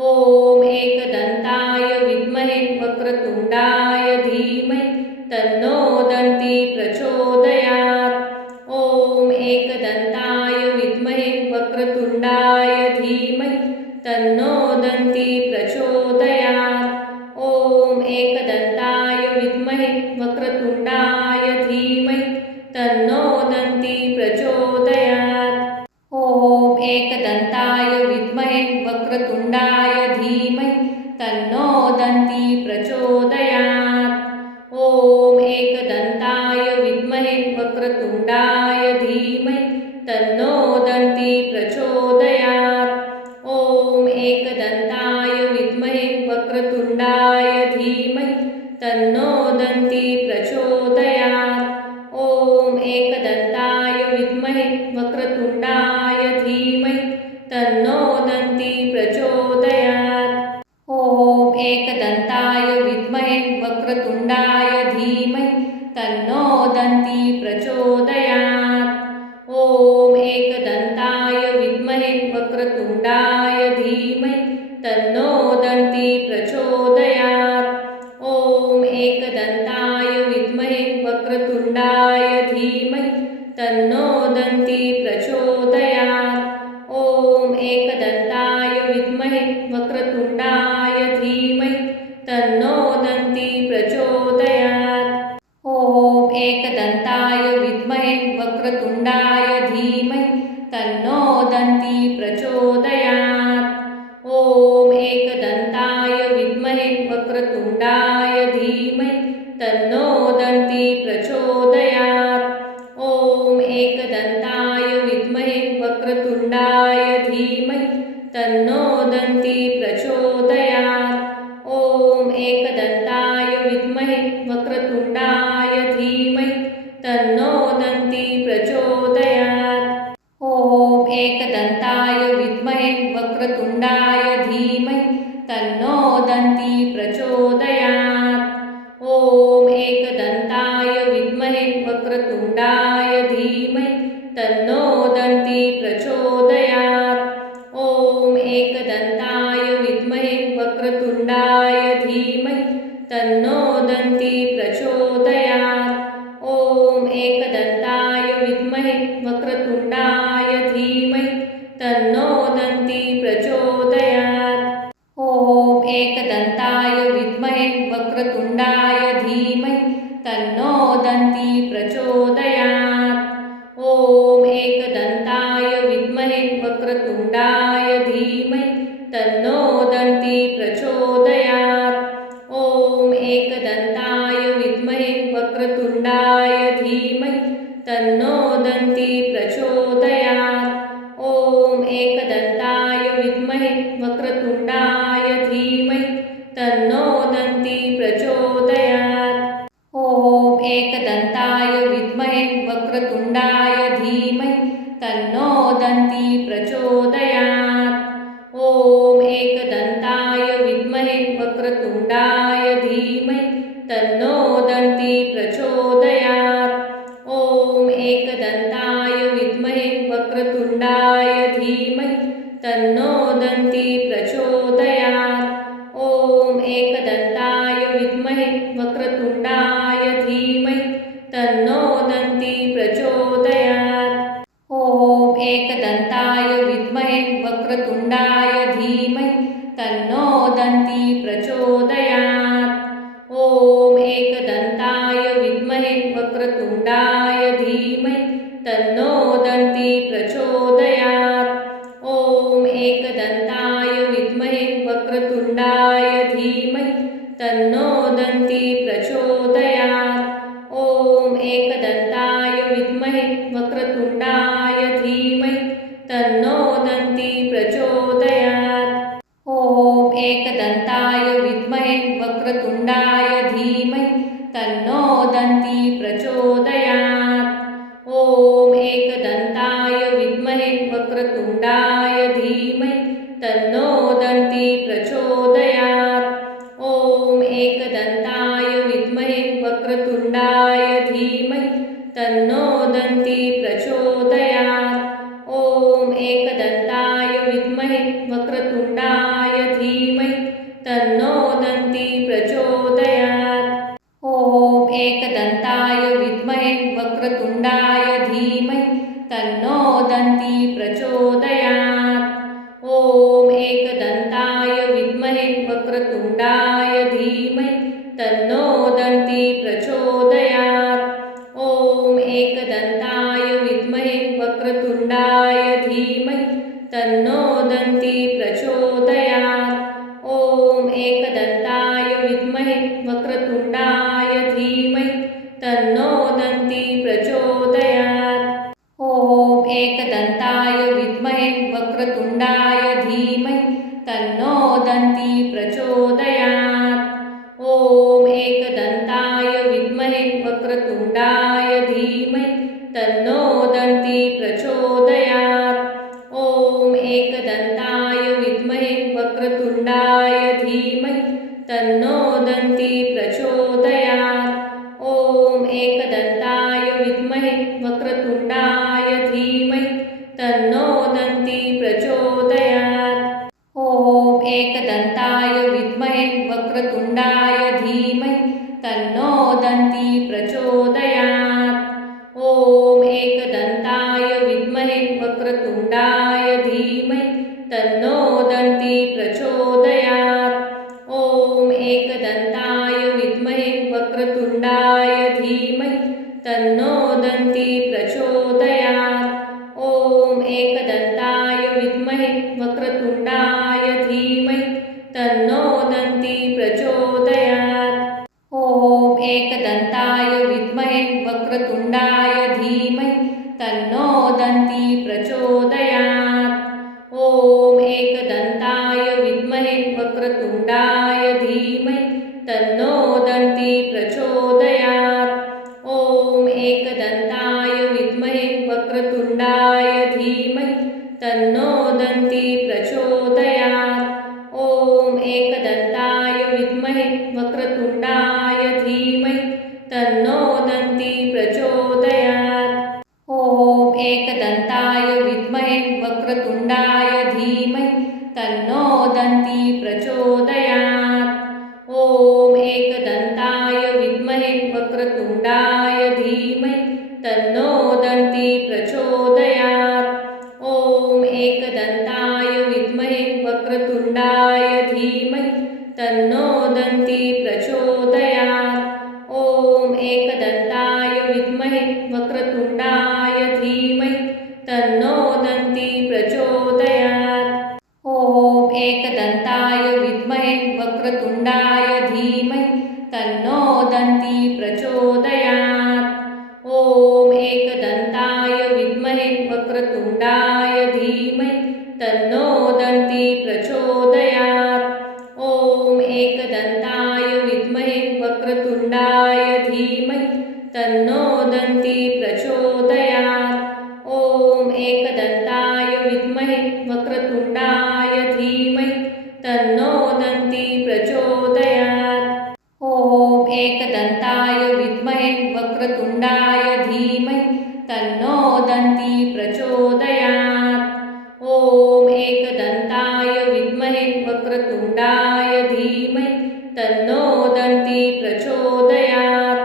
ॐ एकदन्ताय विद्महे वक्रतुण्डाय धीमहि तन्नो दन्ती प्रचोदयात्। ॐ एकदन्ताय विद्महे वक्रतुण्डाय धीमहि तन्नो दन्ती प्रचोदयात्। ॐ एकदन्ताय विद्महे वक्रतुण्डाय धीमहि तन्नो दन्ती प्रचोदयात्। ॐ एकदन्ताय विद्महे वक्रतुण्डाय धीमहि तन्नो दन्ती प्रचोदयात्। ॐ एकदन्ताय विद्महे वक्रतुण्डाय धीमहि तन्नो दन्ती प्रचोदयात्। ॐ एकदन्ताय विद्महे वक्रतुण्डाय धीमहि तन्नो दन्ती प्रचोदयात्। ॐ एकदन्ताय विद्महे वक्रतुण्डाय धीमहि तन्नो दन्ती प्रचोदयात्। ॐ एकदन्ताय विद्महे वक्रतुण्डाय धीमहि तन्नो दन्ती प्रचोदयात्। ॐ एकदन्ताय विद्महे वक्रतुण्डाय धीमहि तन्नो दन्ती प्रचोदयात्। ॐ एकदन्ताय विद्महे वक्रतुण्डाय धीमहि तन्नो दन्ती प्रचोदयात्। ॐ एकदन्ताय विद्महे वक्रतुण्डाय धीमहि तन्नो दन्ती प्रचोदयात्। ॐ एकदन्ताय वक्रतुंडाय धीमहि तन्नो दन्ती प्रचोदयात्। ॐ एकदन्ताय विद्महे वक्रतुंडाय धीमहि तन्नो दन्ती प्रचोदयात्। ॐ एकदन्ताय विद्महे वक्रतुंडाय धीमहि तन्नो दन्ती प्रचोदयात्। ॐ एकदन्ताय विद्महे वक्रतुंडाय धीमहि तन्नो दन्ती प्रचोदयात्। ॐ एकदन्ताय विद्महे वक्रतुंडाय धीमहि तन्नो दन्ती प्रचोदयात्। ॐ एकदन्ताय विद्महे वक्रतुंडाय धीमहि तन्नो दन्ती प्रचोदयात्। ॐ एकदन्ताय विद्महे वक्रतुंडाय धीमहि तन्नो दन्ती प्रचोदयात्। ॐ एकदन्ताय विद्महे वक्रतुंडाय धीमहि तन्नो दन्ती प्रचोदयात्। ॐ एकदन्ताय विद्महे वक्रतुंडाय धीमहि तन्नो दन्ती प्रचोदयात्। ॐ एकदन्ताय विद्महे वक्रतुंडाय धीमहि तन्नो दन्ती प्रचोदयात्। ॐ एकदन्ताय विद्महे वक्रतुंडाय धीमहि तन्नो दन्ती प्रचोदयात्। ॐ एकदन्ताय विद्महे वक्रतुंडाय धीमहि तन्नो दन्ती प्रचोदयात्। ॐ एकदन्ताय विद्महे वक्रतुंडाय धीमहि तन्नो दन्ती प्रचोदयात्। ॐ एकदन्ताय विद्महे वक्रतुंडाय धीमहि तन्नो दन्ती प्रचोदयात्। ॐ एकदन्ताय विद्महे वक्रतुंडाय धीमहि तन्नो दन्ती प्रचोदयात्। ॐ एकदन्ताय विद्महे वक्रतुंडाय धीमहि तन्नो दन्ती प्रचोदयात्। ॐ एकदन्ताय विद्महे वक्रतुंडाय धीमहि तन्नो दन्ती प्रचोदयात्। ॐ एकदन्ताय विद्महे वक्रतुंडाय धीमहि तन्नो दन्ती प्रचोदयात्। ॐ एकदन्ताय विद्महे वक्रतुंडाय धीमहि तन्नो दन्ती प्रचोदयात्। ॐ एकदन्ताय विद्महे वक्रतुंडाय धीमहि तन्नो दन्ती प्रचोदयात्। ॐ एकदन्ताय विद्महे वक्रतुंडाय धीमहि तन्नो दन्ती प्रचोदयात्। ॐ एकदन्ताय विद्महे वक्रतुंडाय धीमहि तन्नो दन्ती प्रचोदयात्। ॐ एकदन्ताय विद्महे वक्रतुंडाय धीमहि तन्नो दन्ती प्रचोदयात्। ॐ एकदन्ताय विद्महे वक्रतुंडाय धीमहि तन्नो दन्ती प्रचोदयात्। ॐ एकदन्ताय विद्महे वक्रतुंडाय धीमहि तन्नो दन्ती प्रचोदयात्। ॐ एकदन्ताय विद्महे वक्रतुंडाय धीमहि तन्नो दन्ती प्रचोदयात्। ॐ एकदन्ताय विद्महे वक्रतुंडाय धीमहि तन्नो दन्ती प्रचोदयात्। ॐ एकदन्ताय विद्महे वक्रतुंडाय धीमहि तन्नो दन्ती प्रचोदयात्। ॐ एकदन्ताय विद्महे वक्रतुंडाय धीमहि तन्नो दन्ती प्रचोदयात्। ॐ एकदन्ताय विद्महे वक्रतुंडाय धीमहि तन्नो दन्ती प्रचोदयात्। ॐ एकदन्ताय विद्महे वक्रतुंडाय धीमहि तन्नो दन्ती प्रचोदयात्। ॐ एकदन्ताय विद्महे वक्रतुंडाय धीमहि तन्नो दन्ती प्रचोदयात्। ॐ एकदन्ताय विद्महे वक्रतुंडाय धीमहि तन्नो दन्ती प्रचोदयात्। ॐ एकदन्ताय विद्महे वक्रतुंडाय धीमहि तन्नो दन्ती प्रचोदयात्। ॐ एकदन्ताय विद्महे वक्रतुंडाय धीमहि तन्नो दन्ती प्रचोदयात्। तन्नो दन्ती प्रचोदयात्। ॐ एकदन्ताय विद्महे वक्रतुण्डाय धीमहि तन्नो दन्ती प्रचोदयात्। ॐ एकदन्ताय विद्महे वक्रतुण्डाय धीमहि तन्नो दन्ती प्रचोदयात्। ॐ एकदन्ताय विद्महे वक्रतुण्डाय धीमहि तन्नो दन्ती प्रचोदयात्। ॐ एकदन्ताय विद्महे वक्रतुण्डाय धीमहि तन्नो दन्ती प्रचोदयात्। ॐ एकदन्ताय विद्महे वक्रतुण्डाय धीमहि तन्नो दन्ती प्रचोदयात्। ॐ एकदन्ताय विद्महे वक्रतुण्डाय धीमहि तन्नो दन्ती प्रचोदयात्। ॐ एकदन्ताय विद्महे वक्रतुण्डाय धीमहि तन्नो दन्ती प्रचोदयात्। ॐ एकदन्ताय विद्महे वक्रतुण्डाय धीमहि तन्नो दन्ती प्रचोदयात्। ॐ एकदन्ताय विद्महे वक्रतुण्डाय धीमहि तन्नो दन्ती प्रचोदयात्।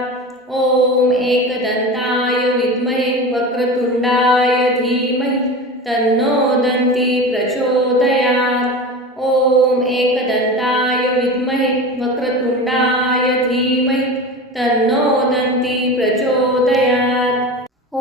ॐ एकदन्ताय विद्महे वक्रतुण्डाय धीमहि तन्नो दन्ती प्रचोदयात्। ॐ एकदन्ताय विद्महे वक्रतुण्डाय धीमहि तन्नो दन्ती प्रचोदयात्।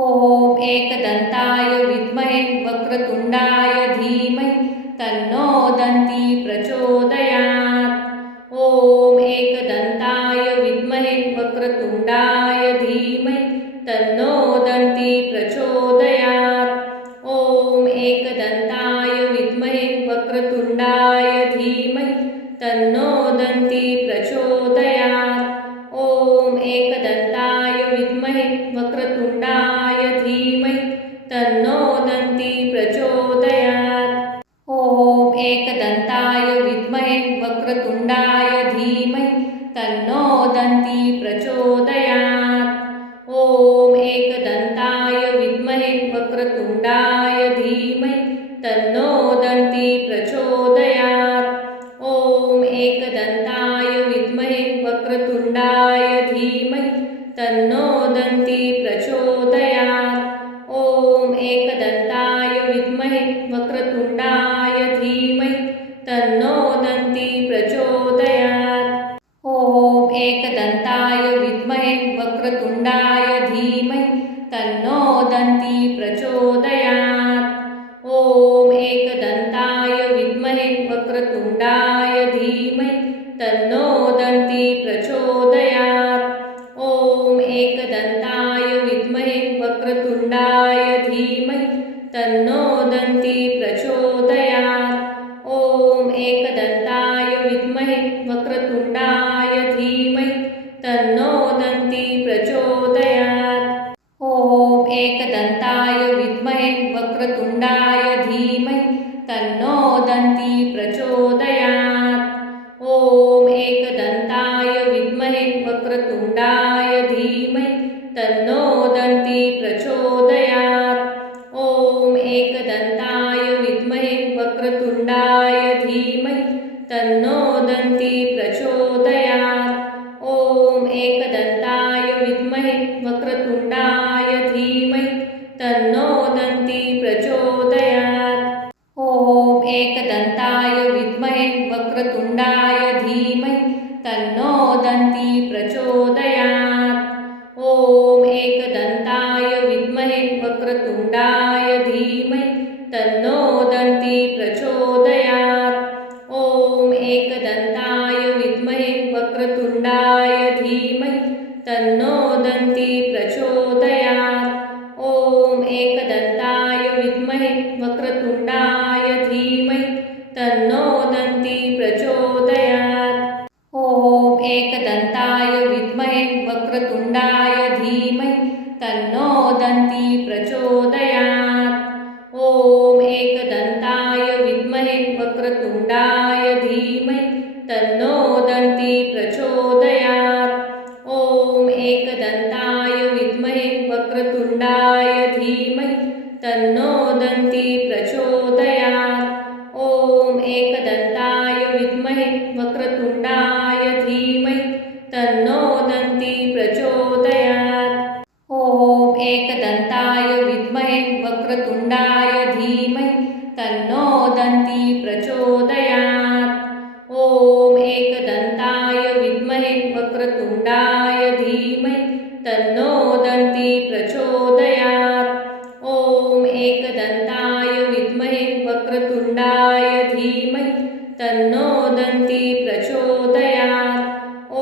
ॐ एकदन्ताय विद्महे वक्रतुण्डाय धीमहि तन्नो दन्ती प्रचोदयात्। ॐ एकदन्ताय विद्महे वक्रतुण्डाय धीमहि तन्नो दन्ती प्रचोदयात्। ॐ एकदन्ताय विद्महे वक्रतुण्डाय धीमहि तन्नो दन्ती प्रचोदयात्। ॐ एकदन्ताय विद्महे वक्रतुण्डाय धीमहि तन्नो दन्ती प्रचोदयात्। ॐ एकदन्ताय विद्महे वक्रतुण्डाय धीमहि तन्नो दन्ती प्रचोदयात्। ॐ एकदन्ताय विद्महे वक्रतुण्डाय धीमहि तन्नो दन्ती प्रचोदयात्। ॐ एकदन्ताय विद्महे वक्रतुण्डाय धीमहि तन्नो दन्ती प्रचोदयात्। ॐ एकदन्ताय विद्महे वक्रतुण्डाय धीमहि तन्नो दन्ती प्रचोदयात्। ॐ एकदन्ताय विद्महे वक्रतुण्डाय धीमहि तन्नो दन्ती प्रचोदयात्। ॐ एकदन्ताय विद्महे वक्रतुण्डाय धीमहि तन्नो दन्ती प्रचोदयात्। ॐ एकदन्ताय विद्महे वक्रतुण्डाय धीमहि तन्नो दन्ती प्रचोदयात्। ॐ एकदन्ताय विद्महे वक्रतुण्डाय धीमहि तन्नो दन्ती प्रचोदयात्। ॐ एकदन्ताय विद्महे वक्रतुण्डाय धीमहि तन्नो दन्ती प्रचोदयात्। ॐ एकदन्ताय विद्महे वक्रतुण्डाय धीमहि तन्नो दन्ती प्रचोदयात्। ॐ एकदन्ताय विद्महे वक्रतुण्डाय धीमहि तन्नो दन्ती प्रचोदयात्। ॐ एकदन्ताय विद्महे वक्रतुण्डाय धीमहि तन्नो दन्ती प्रचोदयात्। ॐ एकदन्ताय विद्महे वक्रतुण्डाय धीमहि तन्नो दन्ती प्रचोदयात्। ॐ एकदन्ताय विद्महे वक्रतुण्डाय धीमहि तन्नो दन्ती प्रचोदयात्। ॐ एकदन्ताय विद्महे वक्रतुण्डाय धीमहि तन्नो दन्ती प्रचोदयात्। ॐ एकदन्ताय विद्महे वक्रतुण्डाय धीमहि तन्नो दन्ती प्रचोदयात्। ॐ एकदन्ताय विद्महे वक्रतुण्डाय धीमहि तन्नो दन्ती प्रचोदयात्। ॐ एकदन्ताय विद्महे वक्रतुण्डाय धीमहि तन्नो दन्ती प्रचोदयात्। ॐ एकदन्ताय विद्महे वक्रतुण्डाय धीमहि तन्नो दन्ती प्रचोदयात्। ॐ एकदन्ताय विद्महे वक्रतुण्डाय धीमहि तन्नो दन्ती प्रचोदयात्। ॐ एकदन्ताय विद्महे वक्रतुण्डाय धीमहि तन्नो दन्ती प्रचोदयात्। ॐ एकदन्ताय विद्महे वक्रतुण्डाय धीमहि तन्नो दन्ती प्रचोदयात्। ॐ एकदन्ताय विद्महे वक्रतुण्डाय धीमहि तन्नो दन्ती प्रचोदयात्।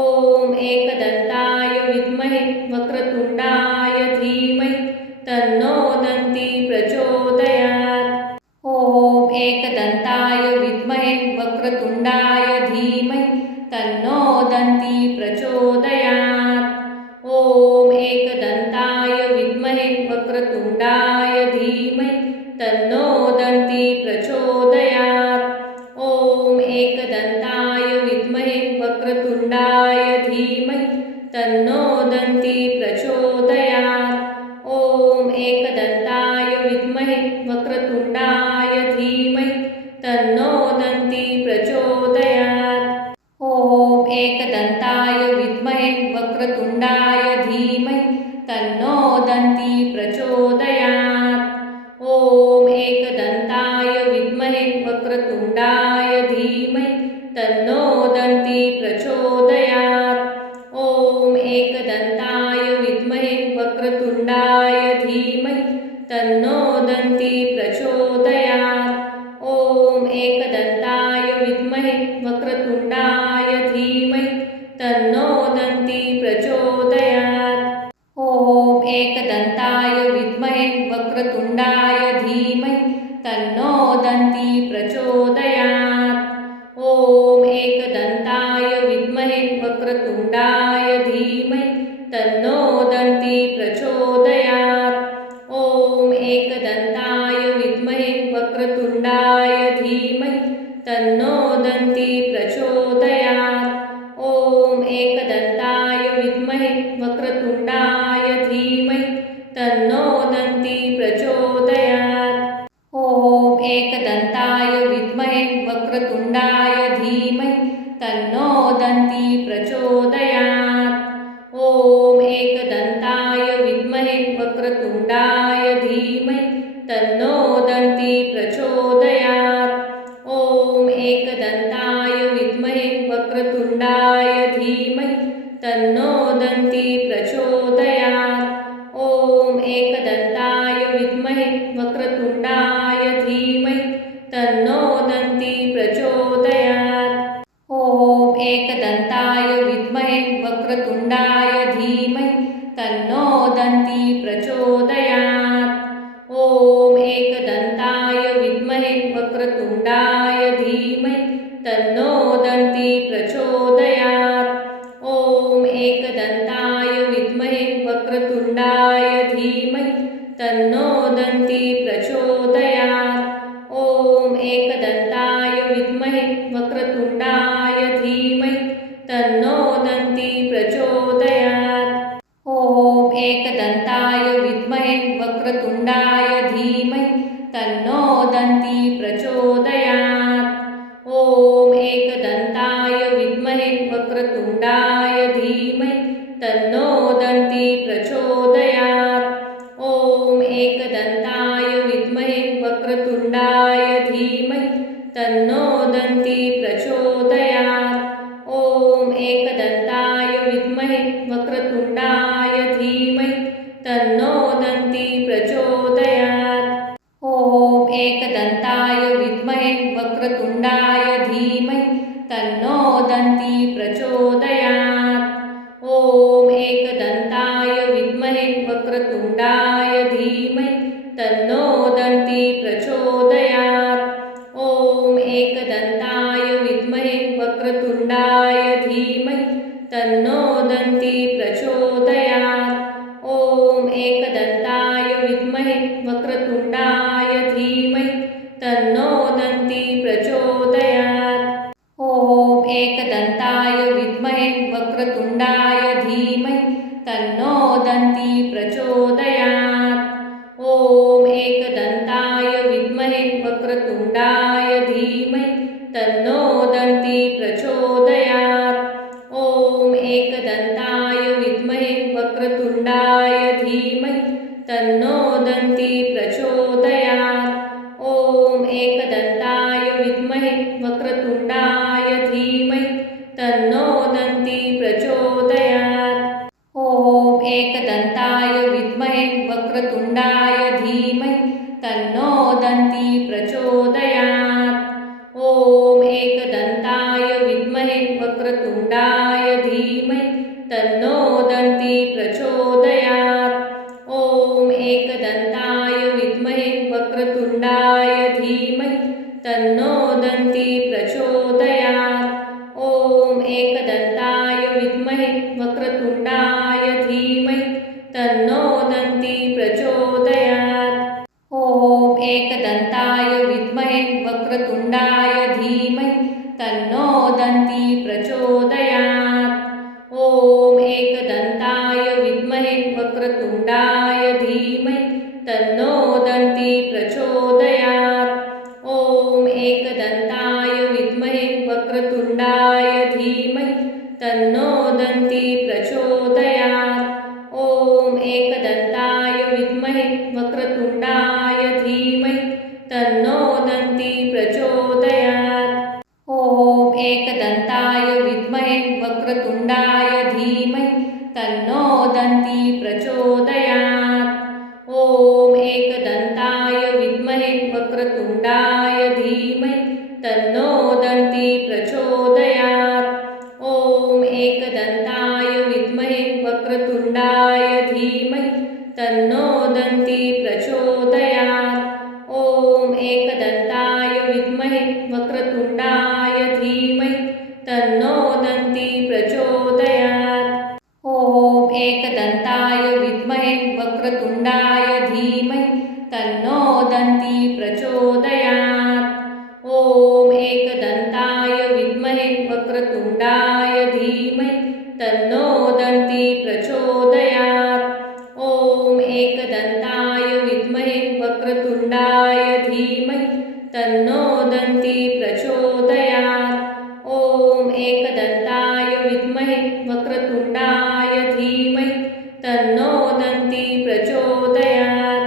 ॐ एकदन्ताय विद्महे वक्रतुण्डाय धीमहि तन्नो दन्ती प्रचोदयात्। ॐ एकदन्ताय विद्महे वक्रतुण्डाय धीमहि तन्नो दन्ती प्रचोदयात्। ॐ एकदन्ताय विद्महे वक्रतुण्डाय धीमहि तन्नो दन्ती प्रचोदयात्। ॐ एकदन्ताय विद्महे वक्रतुण्डाय धीमहि तन्नो दन्ती प्रचोदयात्। ॐ एकदन्ताय विद्महे वक्रतुण्डाय धीमहि तन्नो दन्ती प्रचोदयात्। ॐ एकदन्ताय विद्महे वक्रतुण्डाय धीमहि तन्नो दन्ती प्रचोदयात्। ॐ एकदन्ताय विद्महे वक्रतुण्डाय धीमहि तन्नो दन्ती प्रचोदयात्। ॐ एकदन्ताय विद्महे वक्रतुण्डाय धीमहि तन्नो दन्ती प्रचोदयात्। ॐ एकदन्ताय विद्महे वक्रतुण्डाय धीमहि तन्नो दन्ती प्रचोदयात्। ॐ एकदन्ताय विद्महे वक्रतुण्डाय धीमहि तन्नो दन्ती प्रचोदयात्। ॐ एकदन्ताय विद्महे वक्रतुण्डाय धीमहि तन्नो दन्ती प्रचोदयात्। ॐ एकदन्ताय विद्महे वक्रतुण्डाय धीमहि तन्नो दन्ती प्रचोदयात्। ॐ एकदन्ताय विद्महे वक्रतुण्डाय धीमहि तन्नो दन्ती प्रचोदयात्। ॐ एकदन्ताय विद्महे वक्रतुण्डाय धीमहि तन्नो दन्ती प्रचोदयात्। ॐ एकदन्ताय विद्महे वक्रतुण्डाय धीमहि तन्नो दन्ती प्रचोदयात्। ॐ एकदन्ताय विद्महे वक्रतुण्डाय धीमहि तन्नो दन्ती प्रचोदयात्। ॐ एकदन्ताय विद्महे वक्रतुण्डाय धीमहि तन्नो दन्ती प्रचोदयात्। ॐ एकदन्ताय विद्महे वक्रतुण्डाय धीमहि तन्नो दन्ती प्रचोदयात्। ॐ एकदन्ताय विद्महे वक्रतुण्डाय धीमहि तन्नो दन्ती प्रचोदयात्। ॐ एकदन्ताय विद्महे वक्रतुण्डाय धीमहि तन्नो दन्ती प्रचोदयात्। ॐ एकदन्ताय विद्महे वक्रतुण्डाय धीमहि तन्नो दन्ती प्रचोदयात्। ॐ एकदन्ताय विद्महे वक्रतुण्डाय धीमहि तन्नो दन्ती प्रचोदयात्। ॐ एकदन्ताय विद्महे वक्रतुण्डाय धीमहि तन्नो दन्ती प्रचोदयात्। ॐ एकदन्ताय विद्महे वक्रतुण्डाय धीमहि तन्नो दन्ती प्रचोदयात्। ॐ एकदन्ताय विद्महे वक्रतुण्डाय धीमहि तन्नो दन्ती प्रचोदयात्। ॐ एकदन्ताय विद्महे वक्रतुण्डाय धीमहि तन्नो दन्ती प्रचोदयात्। ॐ एकदन्ताय विद्महे वक्रतुण्डाय धीमहि तन्नो दन्ती प्रचोदयात्। ॐ एकदन्ताय विद्महे वक्रतुण्डाय धीमहि तन्नो दन्ती प्रचोदयात्। ॐ एकदन्ताय विद्महे वक्रतुण्डाय धीमहि तन्नो दन्ती प्रचोदयात्। ॐ एकदन्ताय विद्महे वक्रतुण्डाय धीमहि तन्नो दन्ती प्रचोदयात्। ॐ एकदन्ताय विद्महे वक्रतुण्डाय धीमहि तन्नो दन्ती प्रचोदयात्। ॐ एकदन्ताय विद्महे वक्रतुण्डाय धीमहि तन्नो दन्ती प्रचोदयात्। ॐ एकदन्ताय विद्महे वक्रतुण्डाय धीमहि तन्नो दन्ती प्रचोदयात्। ॐ एकदन्ताय विद्महे वक्रतुण्डाय धीमहि तन्नो दन्ती प्रचोदयात्। ॐ एकदन्ताय विद्महे वक्रतुण्डाय धीमहि तन्नो दन्ती प्रचोदयात्। ॐ एकदन्ताय विद्महे वक्रतुण्डाय धीमहि तन्नो दन्ती प्रचोदयात्। ॐ एकदन्ताय विद्महे वक्रतुण्डाय धीमहि तन्नो दन्ती प्रचोदयात्। ॐ एकदन्ताय विद्महे वक्रतुण्डाय धीमहि तन्नो दन्ती प्रचोदयात्। ॐ एकदन्ताय विद्महे वक्रतुण्डाय धीमहि तन्नो दन्ती प्रचोदयात्। ॐ एकदन्ताय विद्महे वक्रतुण्डाय धीमहि तन्नो दन्ती प्रचोदयात्। ॐ एकदन्ताय विद्महे वक्रतुण्डाय धीमहि तन्नो दन्ती प्रचोदयात्। ॐ एकदन्ताय विद्महे वक्रतुण्डाय धीमहि तन्नो दन्ती प्रचोदयात्। ॐ एकदन्ताय विद्महे वक्रतुण्डाय धीमहि तन्नो दन्ती प्रचोदयात्। ॐ एकदन्ताय विद्महे वक्रतुण्डाय धीमहि तन्नो दन्ती प्रचोदयात्। ॐ एकदन्ताय विद्महे वक्रतुण्डाय धीमहि तन्नो दन्ती प्रचोदयात्। ॐ एकदन्ताय विद्महे वक्रतुण्डाय धीमहि तन्नो दन्ती प्रचोदयात्। ॐ एकदन्ताय विद्महे वक्रतुण्डाय धीमहि तन्नो दन्ती प्रचोदयात्। ॐ एकदन्ताय विद्महे वक्रतुण्डाय धीमहि तन्नो दन्ती प्रचोदयात्। ॐ एकदन्ताय विद्महे वक्रतुण्डाय धीमहि तन्नो दन्ती प्रचोदयात्।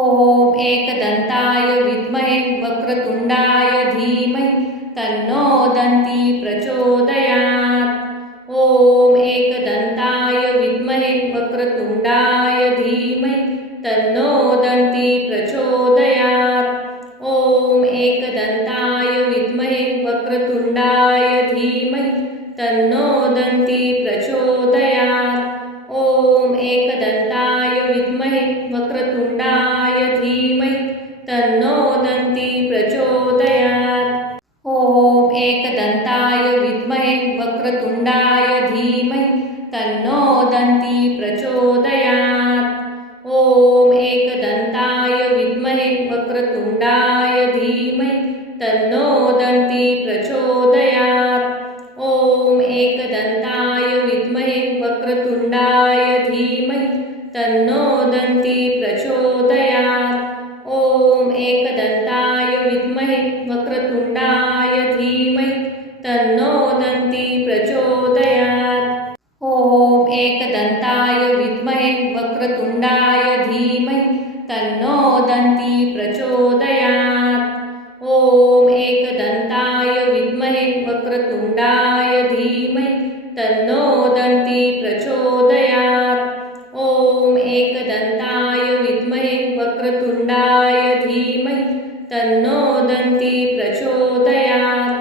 ॐ एकदन्ताय विद्महे वक्रतुण्डाय धीमहि तन्नो दन्ती प्रचोदयात्। ॐ एकदन्ताय विद्महे वक्रतुण्डाय धीमहि तन्नो दन्ती प्रचोदयात्। ॐ एकदन्ताय विद्महे वक्रतुण्डाय धीमहि तन्नो दन्ती प्रचोदयात्। ॐ एकदन्ताय विद्महे वक्रतुण्डाय धीमहि तन्नो दन्ती प्रचोदयात्। ॐ एकदन्ताय विद्महे वक्रतुण्डाय धीमहि तन्नो दन्ती प्रचोदयात्। ॐ एकदन्ताय विद्महे वक्रतुण्डाय धीमहि तन्नो दन्ती प्रचोदयात्। ॐ एकदन्ताय विद्महे वक्रतुण्डाय धीमहि तन्नो दन्ती प्रचोदयात्। ॐ एकदन्ताय विद्महे वक्रतुण्डाय धीमहि तन्नो दन्ती प्रचोदयात्। ॐ एकदन्ताय विद्महे वक्रतुण्डाय धीमहि तन्नो दन्ती प्रचोदयात्। ॐ एकदन्ताय विद्महे वक्रतुण्डाय धीमहि तन्नो दन्ती प्रचोदयात्। ॐ एकदन्ताय विद्महे वक्रतुण्डाय धीमहि तन्नो दन्ती प्रचोदयात्।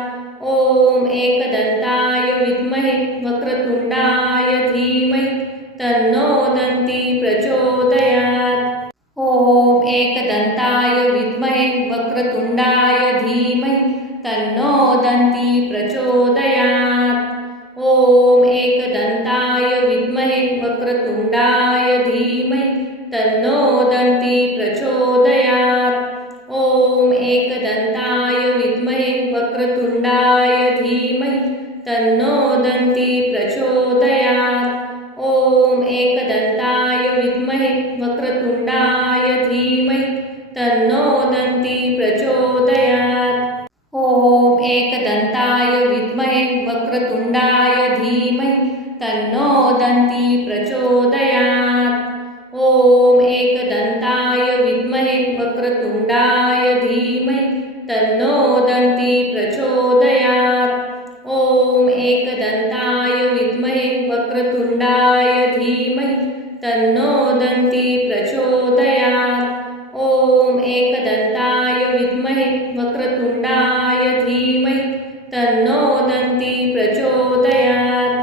ॐ एकदन्ताय विद्महे वक्रतुण्डाय धीमहि तन्नो दन्ती प्रचोदयात्। ॐ एकदन्ताय विद्महे वक्रतुण्डाय धीमहि तन्नो दन्ती प्रचोदयात्। ॐ एकदन्ताय विद्महे वक्रतुण्डाय धीमहि तन्नो दन्ती प्रचोदयात्। ॐ एकदन्ताय विद्महे वक्रतुण्डाय धीमहि तन्नो दन्ती प्रचोदयात्। ॐ एकदन्ताय विद्महे वक्रतुण्डाय धीमहि तन्नो दन्ती प्रचोदयात्। ॐ एकदन्ताय विद्महे वक्रतुण्डाय धीमहि तन्नो दन्ती प्रचोदयात्। ॐ एकदन्ताय विद्महे वक्रतुण्डाय धीमहि तन्नो दन्ती प्रचोदयात्। ॐ एकदन्ताय विद्महे वक्रतुण्डाय धीमहि तन्नो दन्ती प्रचोदयात्। ॐ एकदन्ताय विद्महे वक्रतुण्डाय धीमहि तन्नो दन्ती प्रचोदयात्।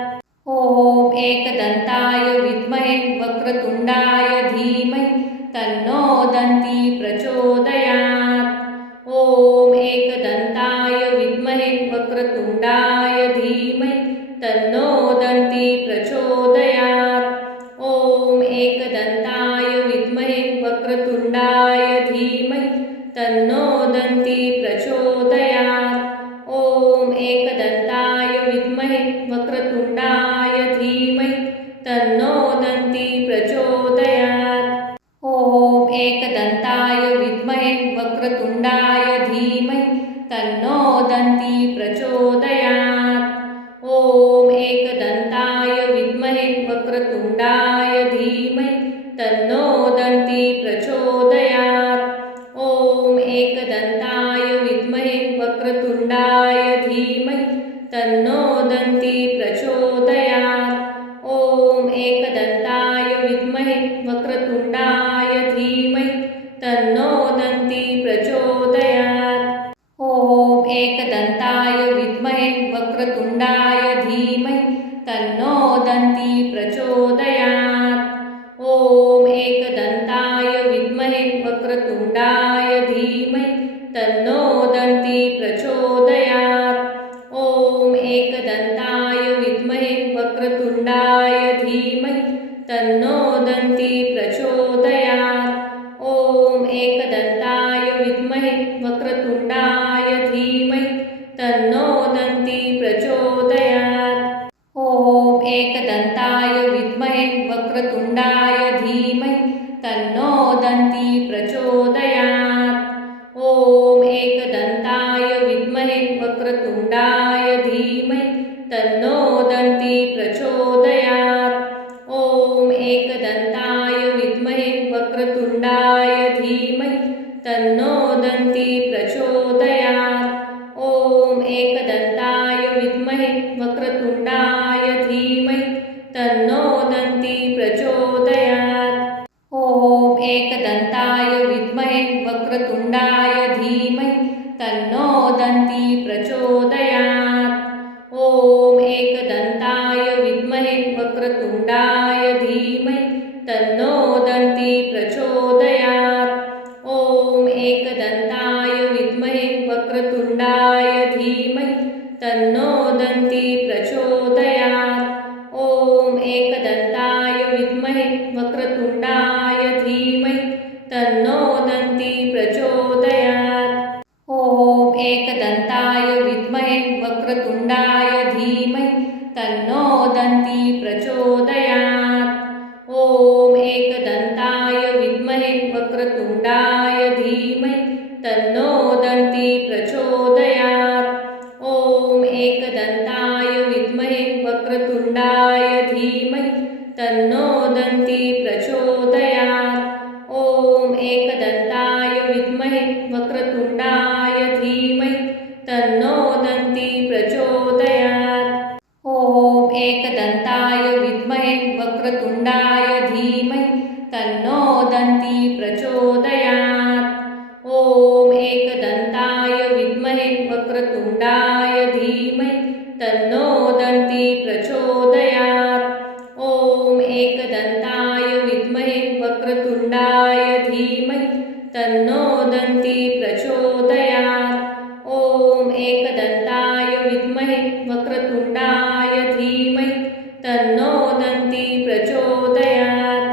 ॐ एकदन्ताय विद्महे वक्रतुण्डाय धीमहि तन्नो दन्ती प्रचोदयात्। ॐ एकदन्ताय विद्महे वक्रतुण्डाय धीमहि तन्नो दन्ती प्रचोदयात्। ॐ एकदन्ताय विद्महे वक्रतुण्डाय धीमहि तन्नो दन्ती प्रचोदयात्। ॐ एकदन्ताय विद्महे वक्रतुण्डाय धीमहि तन्नो दन्ती प्रचोदयात्। ॐ एकदन्ताय विद्महे वक्रतुण्डाय धीमहि तन्नो दन्ती प्रचोदयात्। ॐ एकदन्ताय विद्महे वक्रतुण्डाय धीमहि तन्नो दन्ती प्रचोदयात्। ॐ एकदन्ताय विद्महे वक्रतुण्डाय धीमहि तन्नो दन्ती प्रचोदयात्। ॐ एकदन्ताय विद्महे वक्रतुण्डाय धीमहि तन्नो दन्ती प्रचोदयात्। ॐ एकदन्ताय विद्महे वक्रतुण्डाय धीमहि तन्नो दन्ती प्रचोदयात्। ॐ एकदन्ताय विद्महे वक्रतुण्डाय धीमहि तन्नो दन्ती प्रचोदयात्। ॐ एकदन्ताय विद्महे वक्रतुण्डाय धीमहि तन्नो दन्ती प्रचोदयात्। ॐ एकदन्ताय विद्महे वक्रतुण्डाय धीमहि तन्नो दन्ती प्रचोदयात्। ॐ एकदन्ताय विद्महे वक्रतुण्डाय धीमहि तन्नो दन्ती प्रचोदयात्। ॐ एकदन्ताय विद्महे वक्रतुण्डाय धीमहि तन्नो दन्ती प्रचोदयात्। ॐ एकदन्ताय विद्महे वक्रतुण्डाय धीमहि तन्नो दन्ती प्रचोदयात्। ॐ एकदन्ताय विद्महे वक्रतुण्डाय धीमहि तन्नो दन्ती प्रचोदयात्। ॐ एकदन्ताय विद्महे वक्रतुण्डाय धीमहि तन्नो दन्ती प्रचोदयात्। ॐ एकदन्ताय विद्महे वक्रतुण्डाय धीमहि तन्नो दन्ती प्रचोदयात्। ॐ एकदन्ताय विद्महे वक्रतुण्डाय धीमहि तन्नो दन्ती प्रचोदयात्। ॐ एकदन्ताय विद्महे वक्रतुण्डाय धीमहि तन्नो दन्ती प्रचोदयात्। ॐ एकदन्ताय विद्महे वक्रतुण्डाय धीमहि तन्नो दन्ती प्रचोदयात्। ॐ एकदन्ताय विद्महे वक्रतुण्डाय धीमहि तन्नो दन्ती प्रचोदयात्। ॐ एकदन्ताय विद्महे वक्रतुण्डाय धीमहि तन्नो दन्ती प्रचोदयात्। ॐ एकदन्ताय विद्महे वक्रतुण्डाय धीमहि तन्नो दन्ती प्रचोदयात्। ॐ एकदन्ताय विद्महे वक्रतुण्डाय धीमहि तन्नो दन्ती प्रचोदयात्। ॐ एकदन्ताय विद्महे वक्रतुण्डाय धीमहि तन्नो दन्ती प्रचोदयात्। ॐ एकदन्ताय विद्महे वक्रतुण्डाय धीमहि तन्नो दन्ती प्रचोदयात्। ॐ एकदन्ताय विद्महे वक्रतुण्डाय धीमहि तन्नो दन्ती प्रचोदयात्।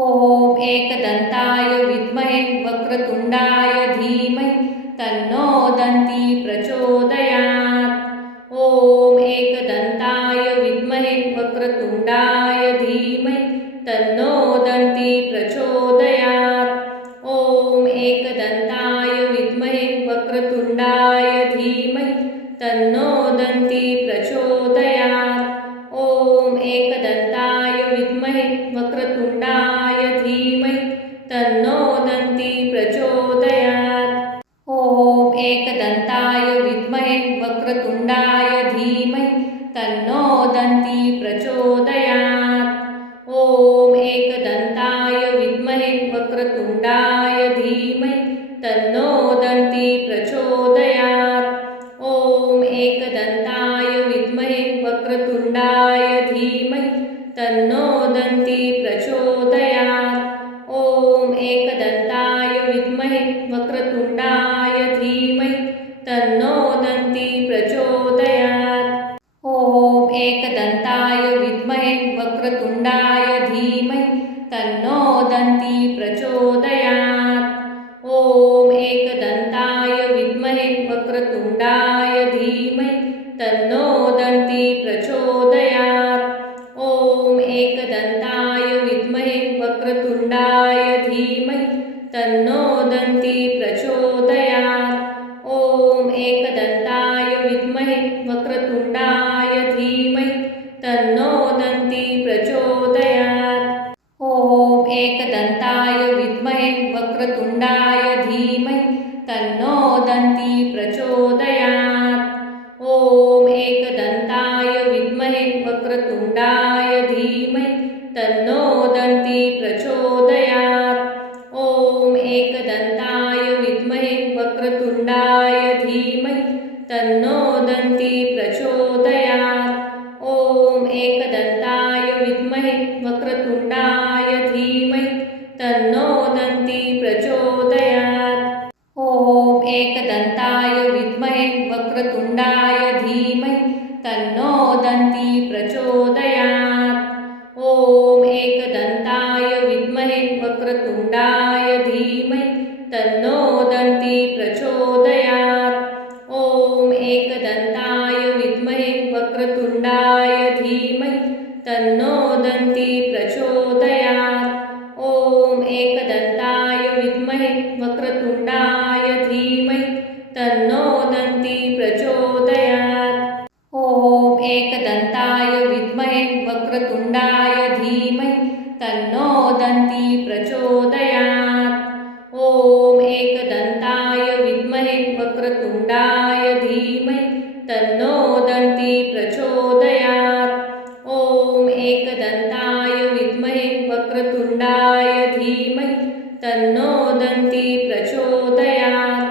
ॐ एकदन्ताय विद्महे वक्रतुण्डाय धीमहि तन्नो दन्ती प्रचोदयात्। ॐ एकदन्ताय विद्महे वक्रतुंडाय धीमहि तन्नो दन्ती प्रचोदयात्। ॐ एकदन्ताय विद्महे वक्रतुंडाय धीमहि तन्नो दन्ती प्रचोदयात्। ॐ एकदन्ताय विद्महे वक्रतुंडाय धीमहि तन्नो दन्ती प्रचोदयात्। ॐ एकदन्ताय विद्महे वक्रतुंडाय धीमहि तन्नो दन्ती प्रचोदयात्। ॐ एकदन्ताय विद्महे वक्रतुंडाय धीमहि तन्नो दन्ती प्रचोदयात्। ॐ एकदन्ताय विद्महे वक्रतुंडाय धीमहि तन्नो दन्ती प्रचोदयात्। ॐ एकदन्ताय विद्महे वक्रतुंडाय धीमहि तन्नो दन्ती प्रचोदयात्। ॐ एकदन्ताय विद्महे वक्रतुंडाय धीमहि तन्नो दन्ती प्रचोदयात्। ॐ एकदन्ताय विद्महे वक्रतुंडाय धीमहि तन्नो दन्ती प्रचोदयात्। ॐ एकदन्ताय विद्महे वक्रतुंडाय धीमहि तन्नो दन्ती प्रचोदयात्। ॐ एकदन्ताय विद्महे वक्रतुंडाय धीमहि तन्नो दन्ती प्रचोदयात्। ॐ एकदन्ताय विद्महे वक्रतुंडाय धीमहि तन्नो दन्ती प्रचोदयात्। ॐ एकदन्ताय विद्महे वक्रतुंडाय धीमहि तन्नो दन्ती प्रचोदयात्। ॐ एकदन्ताय विद्महे वक्रतुंडाय धीमहि तन्नो दन्ती प्रचोदयात्। ॐ एकदन्ताय विद्महे वक्रतुंडाय धीमहि तन्नो दन्ती प्रचोदयात्। ॐ एकदन्ताय विद्महे वक्रतुंडाय धीमहि तन्नो दन्ती प्रचोदयात्। ॐ एकदन्ताय विद्महे वक्रतुंडाय धीमहि तन्नो दन्ती प्रचोदयात्। ॐ एकदन्ताय विद्महे वक्रतुंडाय धीमहि तन्नो दन्ती प्रचोदयात्। ॐ एकदन्ताय विद्महे वक्रतुंडाय धीमहि तन्नो दन्ती प्रचोदयात्।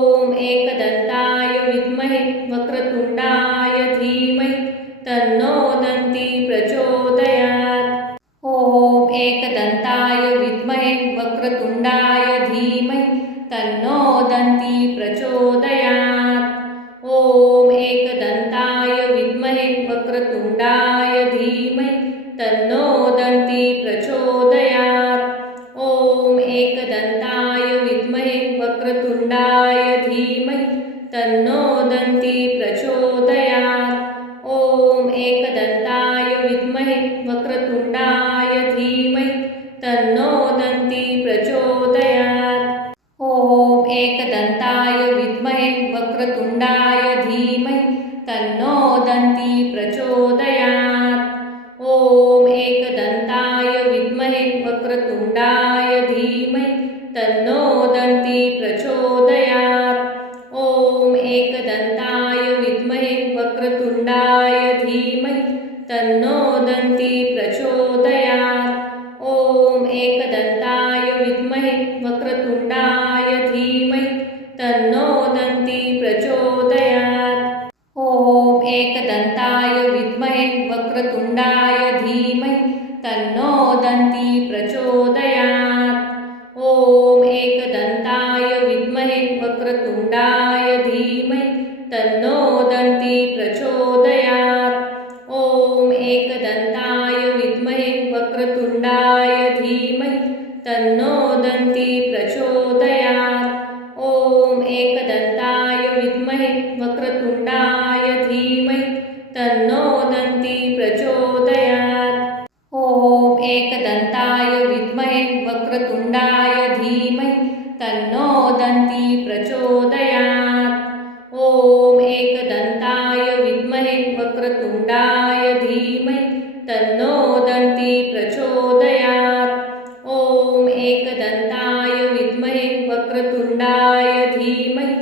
ॐ एकदन्ताय विद्महे वक्रतुंडाय धीमहि तन्नो दन्ती प्रचोदयात्। ॐ एकदन्ताय विद्महे वक्रतुंडाय धीमहि तन्नो दन्ती प्रचोदयात्। ॐ एकदन्ताय विद्महे वक्रतुंडाय धीमहि तन्नो दन्ती प्रचोदयात्। ॐ एकदन्ताय विद्महे वक्रतुंडाय धीमहि तन्नो दन्ती प्रचोदयात्। ॐ एकदन्ताय विद्महे वक्रतुंडाय धीमहि तन्नो दन्ती प्रचोदयात्। ॐ एकदन्ताय विद्महे वक्रतुंडाय धीमहि तन्नो दन्ती प्रचोदयात्। ॐ एकदन्ताय विद्महे वक्रतुंडाय धीमहि तन्नो दन्ती प्रचोदयात्। ॐ एकदन्ताय विद्महे वक्रतुंडाय धीमहि तन्नो दन्ती प्रचोदयात्। ॐ एकदन्ताय विद्महे वक्रतुंडाय धीमहि तन्नो दन्ती प्रचोदयात्। ॐ एकदन्ताय विद्महे वक्रतुंडाय धीमहि तन्नो दन्ती प्रचोदयात्। ॐ एकदन्ताय विद्महे वक्रतुंडाय धीमहि तन्नो दन्ती प्रचोदयात्। ॐ एकदन्ताय विद्महे वक्रतुंडाय धीमहि तन्नो दन्ती प्रचोदयात्। ॐ एकदन्ताय विद्महे वक्रतुंडाय धीमहि तन्नो दन्ती प्रचोदयात्। ॐ एकदन्ताय विद्महे वक्रतुंडाय धीमहि तन्नो दन्ती प्रचोदयात्। ॐ एकदन्ताय विद्महे वक्रतुंडाय धीमहि तन्नो दन्ती प्रचोदयात्। ॐ एकदन्ताय विद्महे वक्रतुंडाय धीमहि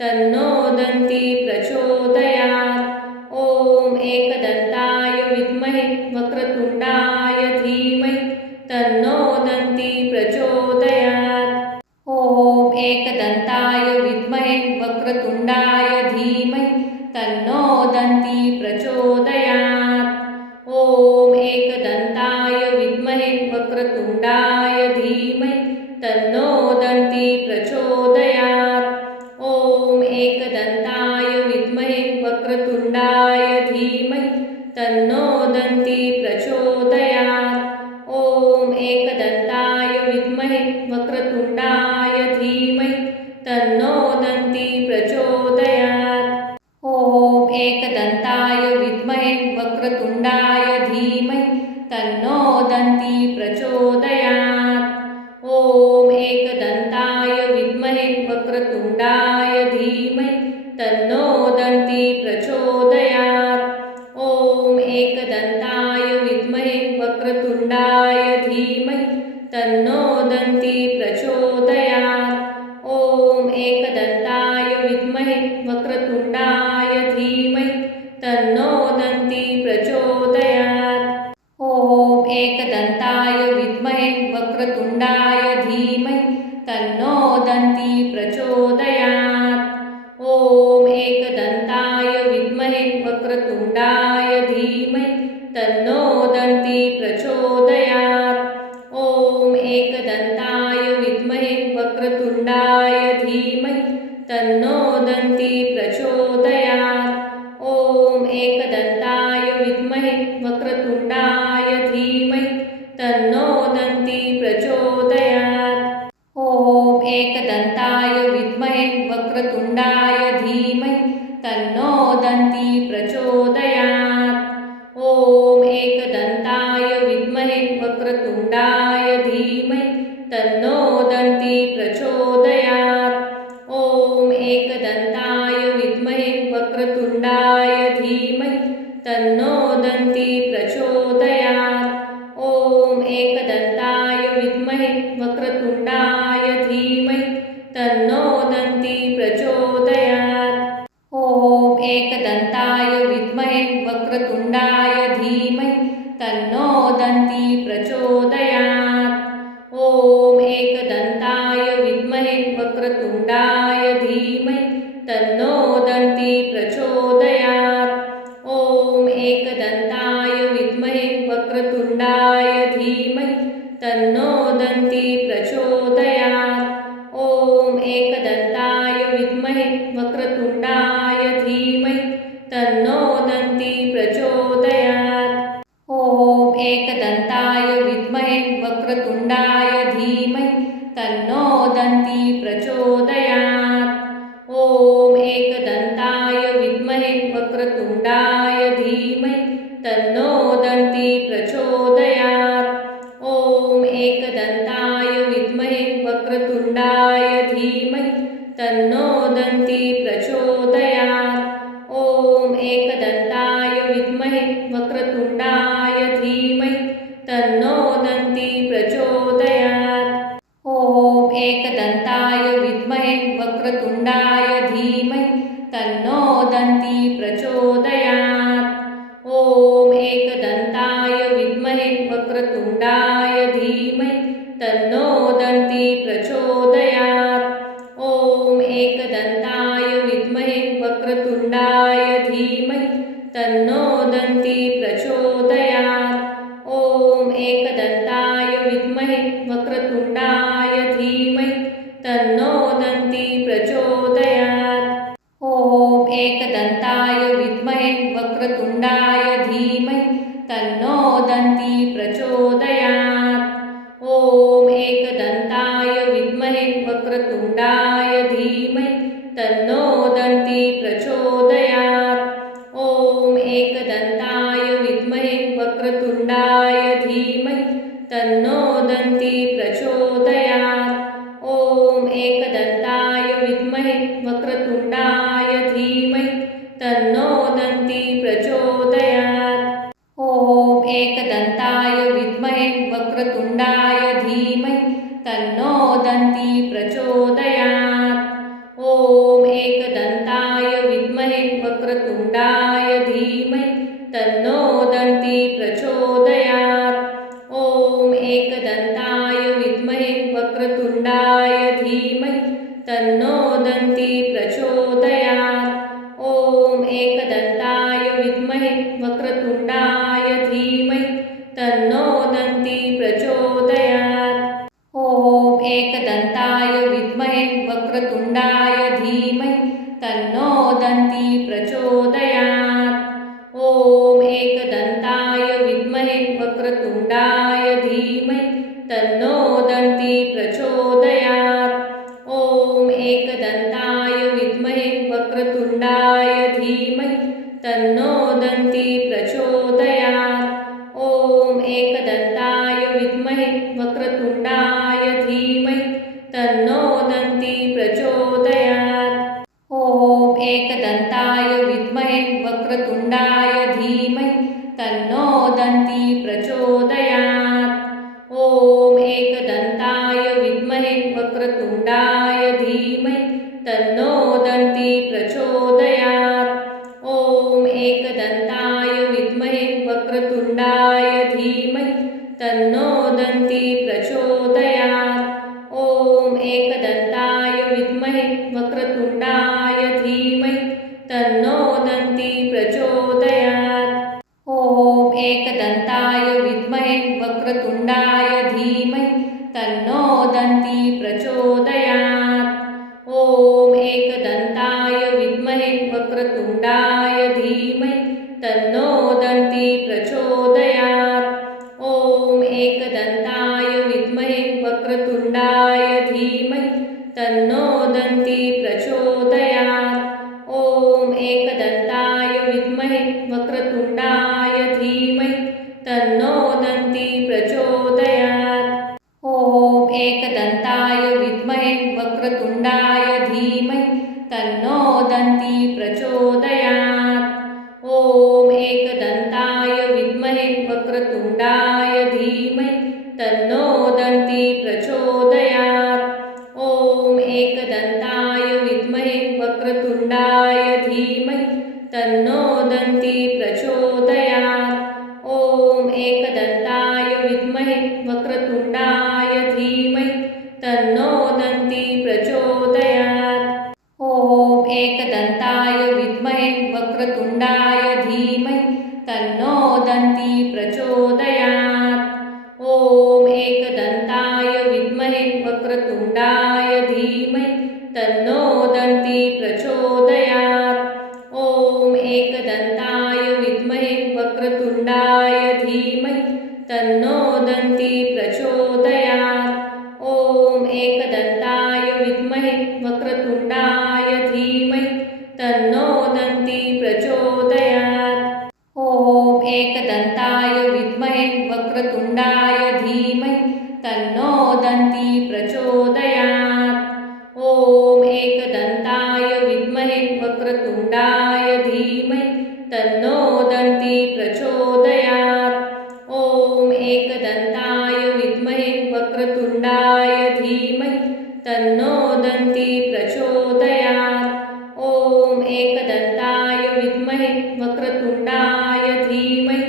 तन्नो दन्ती प्रचोदयात्। दन्ती प्रचोदयात्। ॐ एकदन्ताय विद्महे वक्रतुण्डाय धीमहि तन्नो दन्ती प्रचोदयात्। ॐ एकदन्ताय विद्महे वक्रतुण्डाय धीमहि तन्नो दन्ती प्रचोदयात्। ॐ एकदन्ताय विद्महे वक्रतुण्डाय धीमहि तन्नो दन्ती प्रचोदयात्। ॐ एकदन्ताय विद्महे वक्रतुण्डाय धीमहि तन्नो दन्ती प्रचोदयात्। ॐ एकदन्ताय विद्महे वक्रतुण्डाय धीमहि तन्नो दन्ती प्रचोदयात्। ॐ एकदन्ताय विद्महे वक्रतुण्डाय धीमहि तन्नो दन्ती प्रचोदयात्। ॐ एकदन्ताय विद्महे वक्रतुण्डाय धीमहि तन्नो दन्ती प्रचोदयात्। ॐ एकदन्ताय विद्महे वक्रतुण्डाय धीमहि तन्नो दन्ती प्रचोदयात्। ॐ एकदन्ताय विद्महे वक्रतुण्डाय धीमहि तन्नो दन्ती प्रचोदयात्। ॐ एकदन्ताय विद्महे वक्रतुण्डाय धीमहि तन्नो दन्ती प्रचोदयात्। ॐ एकदन्ताय विद्महे वक्रतुण्डाय धीमहि तन्नो दन्ती प्रचोदयात्। ॐ एकदन्ताय विद्महे वक्रतुण्डाय धीमहि तन्नो दन्ती प्रचोदयात्। ॐ एकदन्ताय विद्महे वक्रतुण्डाय धीमहि तन्नो दन्ती प्रचोदयात्। ॐ एकदन्ताय विद्महे वक्रतुण्डाय धीमहि तन्नो दन्ती प्रचोदयात्। ॐ एकदन्ताय विद्महे वक्रतुण्डाय धीमहि तन्नो दन्ती प्रचोदयात्। ॐ एकदन्ताय विद्महे वक्रतुण्डाय धीमहि तन्नो दन्ती प्रचोदयात्। ॐ एकदन्ताय विद्महे वक्रतुण्डाय धीमहि तन्नो दन्ती प्रचोदयात्। ॐ एकदन्ताय विद्महे वक्रतुण्डाय धीमहि तन्नो दन्ती प्रचोदयात्। ॐ एकदन्ताय विद्महे वक्रतुण्डाय धीमहि तन्नो दन्ती प्रचोदयात्। ॐ एकदन्ताय विद्महे वक्रतुण्डाय धीमहि तन्नो दन्ती प्रचोदयात्। ॐ एकदन्ताय विद्महे वक्रतुण्डाय धीमहि तन्नो दन्ती प्रचोदयात्। ॐ एकदन्ताय विद्महे वक्रतुण्डाय धीमहि तन्नो दन्ती प्रचोदयात्। ॐ एकदन्ताय विद्महे वक्रतुण्डाय धीमहि तन्नो दन्ती प्रचोदयात्। ॐ एकदन्ताय विद्महे वक्रतुण्डाय धीमहि तन्नो दन्ती प्रचोदयात्। ॐ एकदन्ताय विद्महे वक्रतुण्डाय धीमहि तन्नो दन्ती प्रचोदयात्। ॐ एकदन्ताय विद्महे वक्रतुण्डाय धीमहि तन्नो दन्ती प्रचोदयात्। ॐ एकदन्ताय विद्महे वक्रतुण्डाय धीमहि तन्नो दन्ती प्रचोदयात्। ॐ एकदन्ताय विद्महे वक्रतुण्डाय धीमहि तन्नो दन्ती प्रचोदयात्। ॐ एकदन्ताय विद्महे वक्रतुण्डाय धीमहि तन्नो दन्ती प्रचोदयात्। ॐ एकदन्ताय विद्महे वक्रतुण्डाय धीमहि तन्नो दन्ती प्रचोदयात्। ॐ एकदन्ताय विद्महे वक्रतुण्डाय धीमहि तन्नो दन्ती प्रचोदयात्। ॐ एकदन्ताय विद्महे वक्रतुण्डाय धीमहि तन्नो दन्ती प्रचोदयात्। ॐ एकदन्ताय विद्महे वक्रतुण्डाय धीमहि तन्नो दन्ती प्रचोदयात्। ॐ एकदन्ताय विद्महे वक्रतुण्डाय धीमहि तन्नो दन्ती प्रचोदयात्। ॐ एकदन्ताय तन्नो दन्ती प्रचोदयात्। ॐ एकदन्ताय विद्महे वक्रतुण्डाय धीमहि तन्नो दन्ती प्रचोदयात्। ॐ एकदन्ताय विद्महे वक्रतुण्डाय धीमहि तन्नो दन्ती प्रचोदयात्। ॐ एकदन्ताय विद्महे वक्रतुण्डाय धीमहि तन्नो दन्ती प्रचोदयात्। ॐ एकदन्ताय विद्महे वक्रतुण्डाय धीमहि तन्नो दन्ती प्रचोदयात्। ॐ एकदन्ताय विद्महे वक्रतुण्डाय धीमहि तन्नो दन्ती प्रचोदयात्। ॐ एकदन्ताय विद्महे वक्रतुण्डाय धीमहि तन्नो दन्ती प्रचोदयात्। ॐ एकदन्ताय विद्महे वक्रतुण्डाय धीमहि तन्नो दन्ती प्रचोदयात्। ॐ एकदन्ताय विद्महे वक्रतुण्डाय धीमहि तन्नो दन्ती प्रचोदयात्। ॐ एकदन्ताय विद्महे वक्रतुण्डाय धीमहि तन्नो दन्ती प्रचोदयात्। ॐ एकदन्ताय विद्महे वक्रतुण्डाय धीमहि तन्नो दन्ती प्रचोदयात्। ॐ एकदन्ताय विद्महे वक्रतुण्डाय धीमहि तन्नो दन्ती प्रचोदयात्। ॐ एकदन्ताय विद्महे वक्रतुण्डाय धीमहि तन्नो दन्ती प्रचोदयात्। ॐ एकदन्ताय विद्महे वक्रतुण्डाय धीमहि तन्नो दन्ती प्रचोदयात्। ॐ एकदन्ताय विद्महे वक्रतुण्डाय धीमहि तन्नो दन्ती प्रचोदयात्। ॐ एकदन्ताय विद्महे वक्रतुण्डाय धीमहि तन्नो दन्ती प्रचोदयात्। ॐ एकदन्ताय विद्महे वक्रतुण्डाय धीमहि तन्नो दन्ती प्रचोदयात्। ॐ एकदन्ताय विद्महे वक्रतुण्डाय धीमहि तन्नो दन्ती प्रचोदयात्। ॐ एकदन्ताय विद्महे वक्रतुण्डाय धीमहि तन्नो दन्ती प्रचोदयात्। ॐ एकदन्ताय विद्महे वक्रतुण्डाय धीमहि तन्नो दन्ती प्रचोदयात्। ॐ एकदन्ताय विद्महे वक्रतुण्डाय धीमहि तन्नो दन्ती प्रचोदयात्। ॐ एकदन्ताय विद्महे वक्रतुण्डाय धीमहि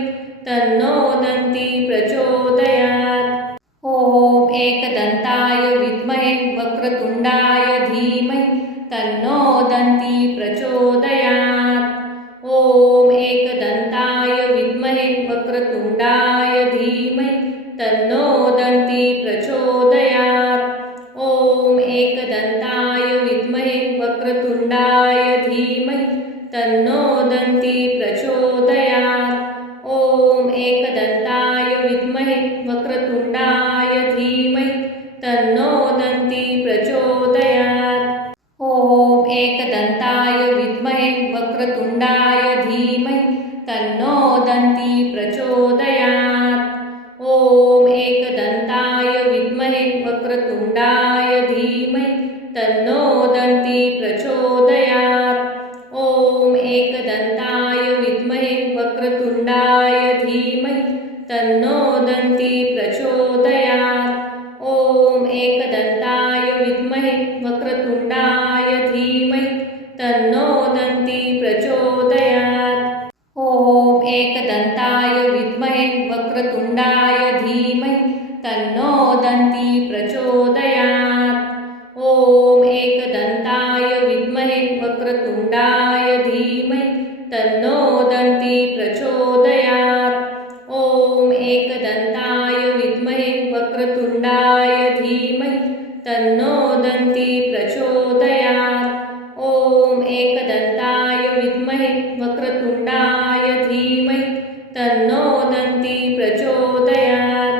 तन्नो दन्ती प्रचोदयात्। ॐ एकदन्ताय विद्महे वक्रतुण्डाय धीमहि तन्नो दन्ती प्रचोदयात्। ॐ एकदन्ताय विद्महे वक्रतुण्डाय धीमहि तन्नो दन्ती प्रचोदयात्। ॐ एकदन्ताय विद्महे वक्रतुण्डाय धीमहि तन्नो दन्ती प्रचोदयात्। ॐ एकदन्ताय विद्महे वक्रतुण्डाय धीमहि तन्नो दन्ती प्रचोदयात्। ॐ एकदन्ताय विद्महे वक्रतुण्डाय धीमहि तन्नो दन्ती प्रचोदयात्। ॐ एकदन्ताय विद्महे वक्रतुण्डाय धीमहि तन्नो दन्ती प्रचोदयात्। ॐ एकदन्ताय विद्महे वक्रतुण्डाय धीमहि तन्नो दन्ती प्रचोदयात्। ॐ एकदन्ताय विद्महे वक्रतुण्डाय धीमहि तन्नो दन्ती प्रचोदयात्। ॐ एकदन्ताय विद्महे वक्रतुण्डाय धीमहि तन्नो दन्ती प्रचोदयात्। ॐ एकदन्ताय विद्महे वक्रतुण्डाय धीमहि तन्नो दन्ती प्रचोदयात्। ॐ एकदन्ताय विद्महे वक्रतुण्डाय धीमहि तन्नो दन्ती प्रचोदयात्। ॐ एकदन्ताय विद्महे वक्रतुण्डाय धीमहि तन्नो दन्ती प्रचोदयात्।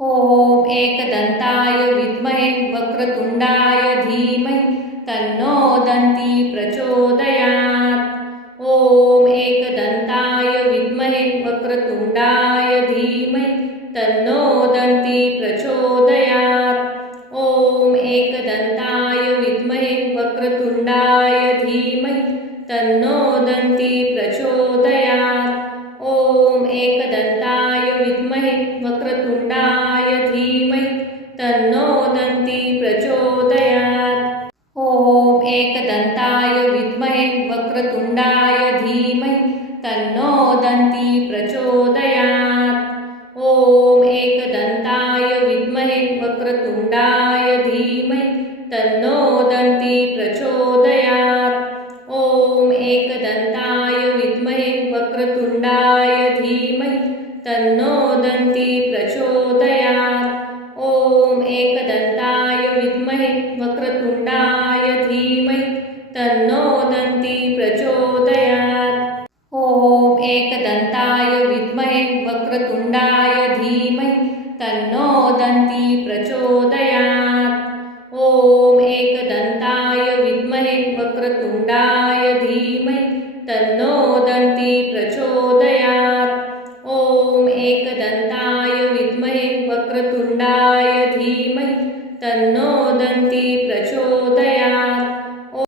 ॐ एकदन्ताय विद्महे वक्रतुण्डाय धीमहि तन्नो दन्ती प्रचोदयात्। ॐ एकदन्ताय विद्महे वक्रतुण्डाय धीमहि तन्नो दन्ती प्रचोदयात्। ॐ एकदन्ताय विद्महे वक्रतुण्डाय धीमहि तन्नो दन्ती प्रचोदयात्। ॐ एकदन्ताय विद्महे वक्रतुण्डाय धीमहि तन्नो दन्ती प्रचोदयात्। ॐ एकदन्ताय विद्महे वक्रतुण्डाय धीमहि तन्नो दन्ती प्रचोदयात्। ॐ एकदन्ताय विद्महे वक्रतुण्डाय धीमहि तन्नो दन्ती प्रचोदयात्। ॐ एकदन्ताय विद्महे वक्रतुण्डाय धीमहि तन्नो दन्ती प्रचोदयात्। ॐ एकदन्ताय विद्महे वक्रतुण्डाय धीमहि तन्नो दन्ती प्रचोदयात्। ॐ एकदन्ताय विद्महे वक्रतुण्डाय धीमहि तन्नो दन्ती प्रचोदयात्। ॐ एकदन्ताय विद्महे वक्रतुण्डाय धीमहि तन्नो दन्ती प्रचोदयात्। ॐ एकदन्ताय विद्महे वक्रतुण्डाय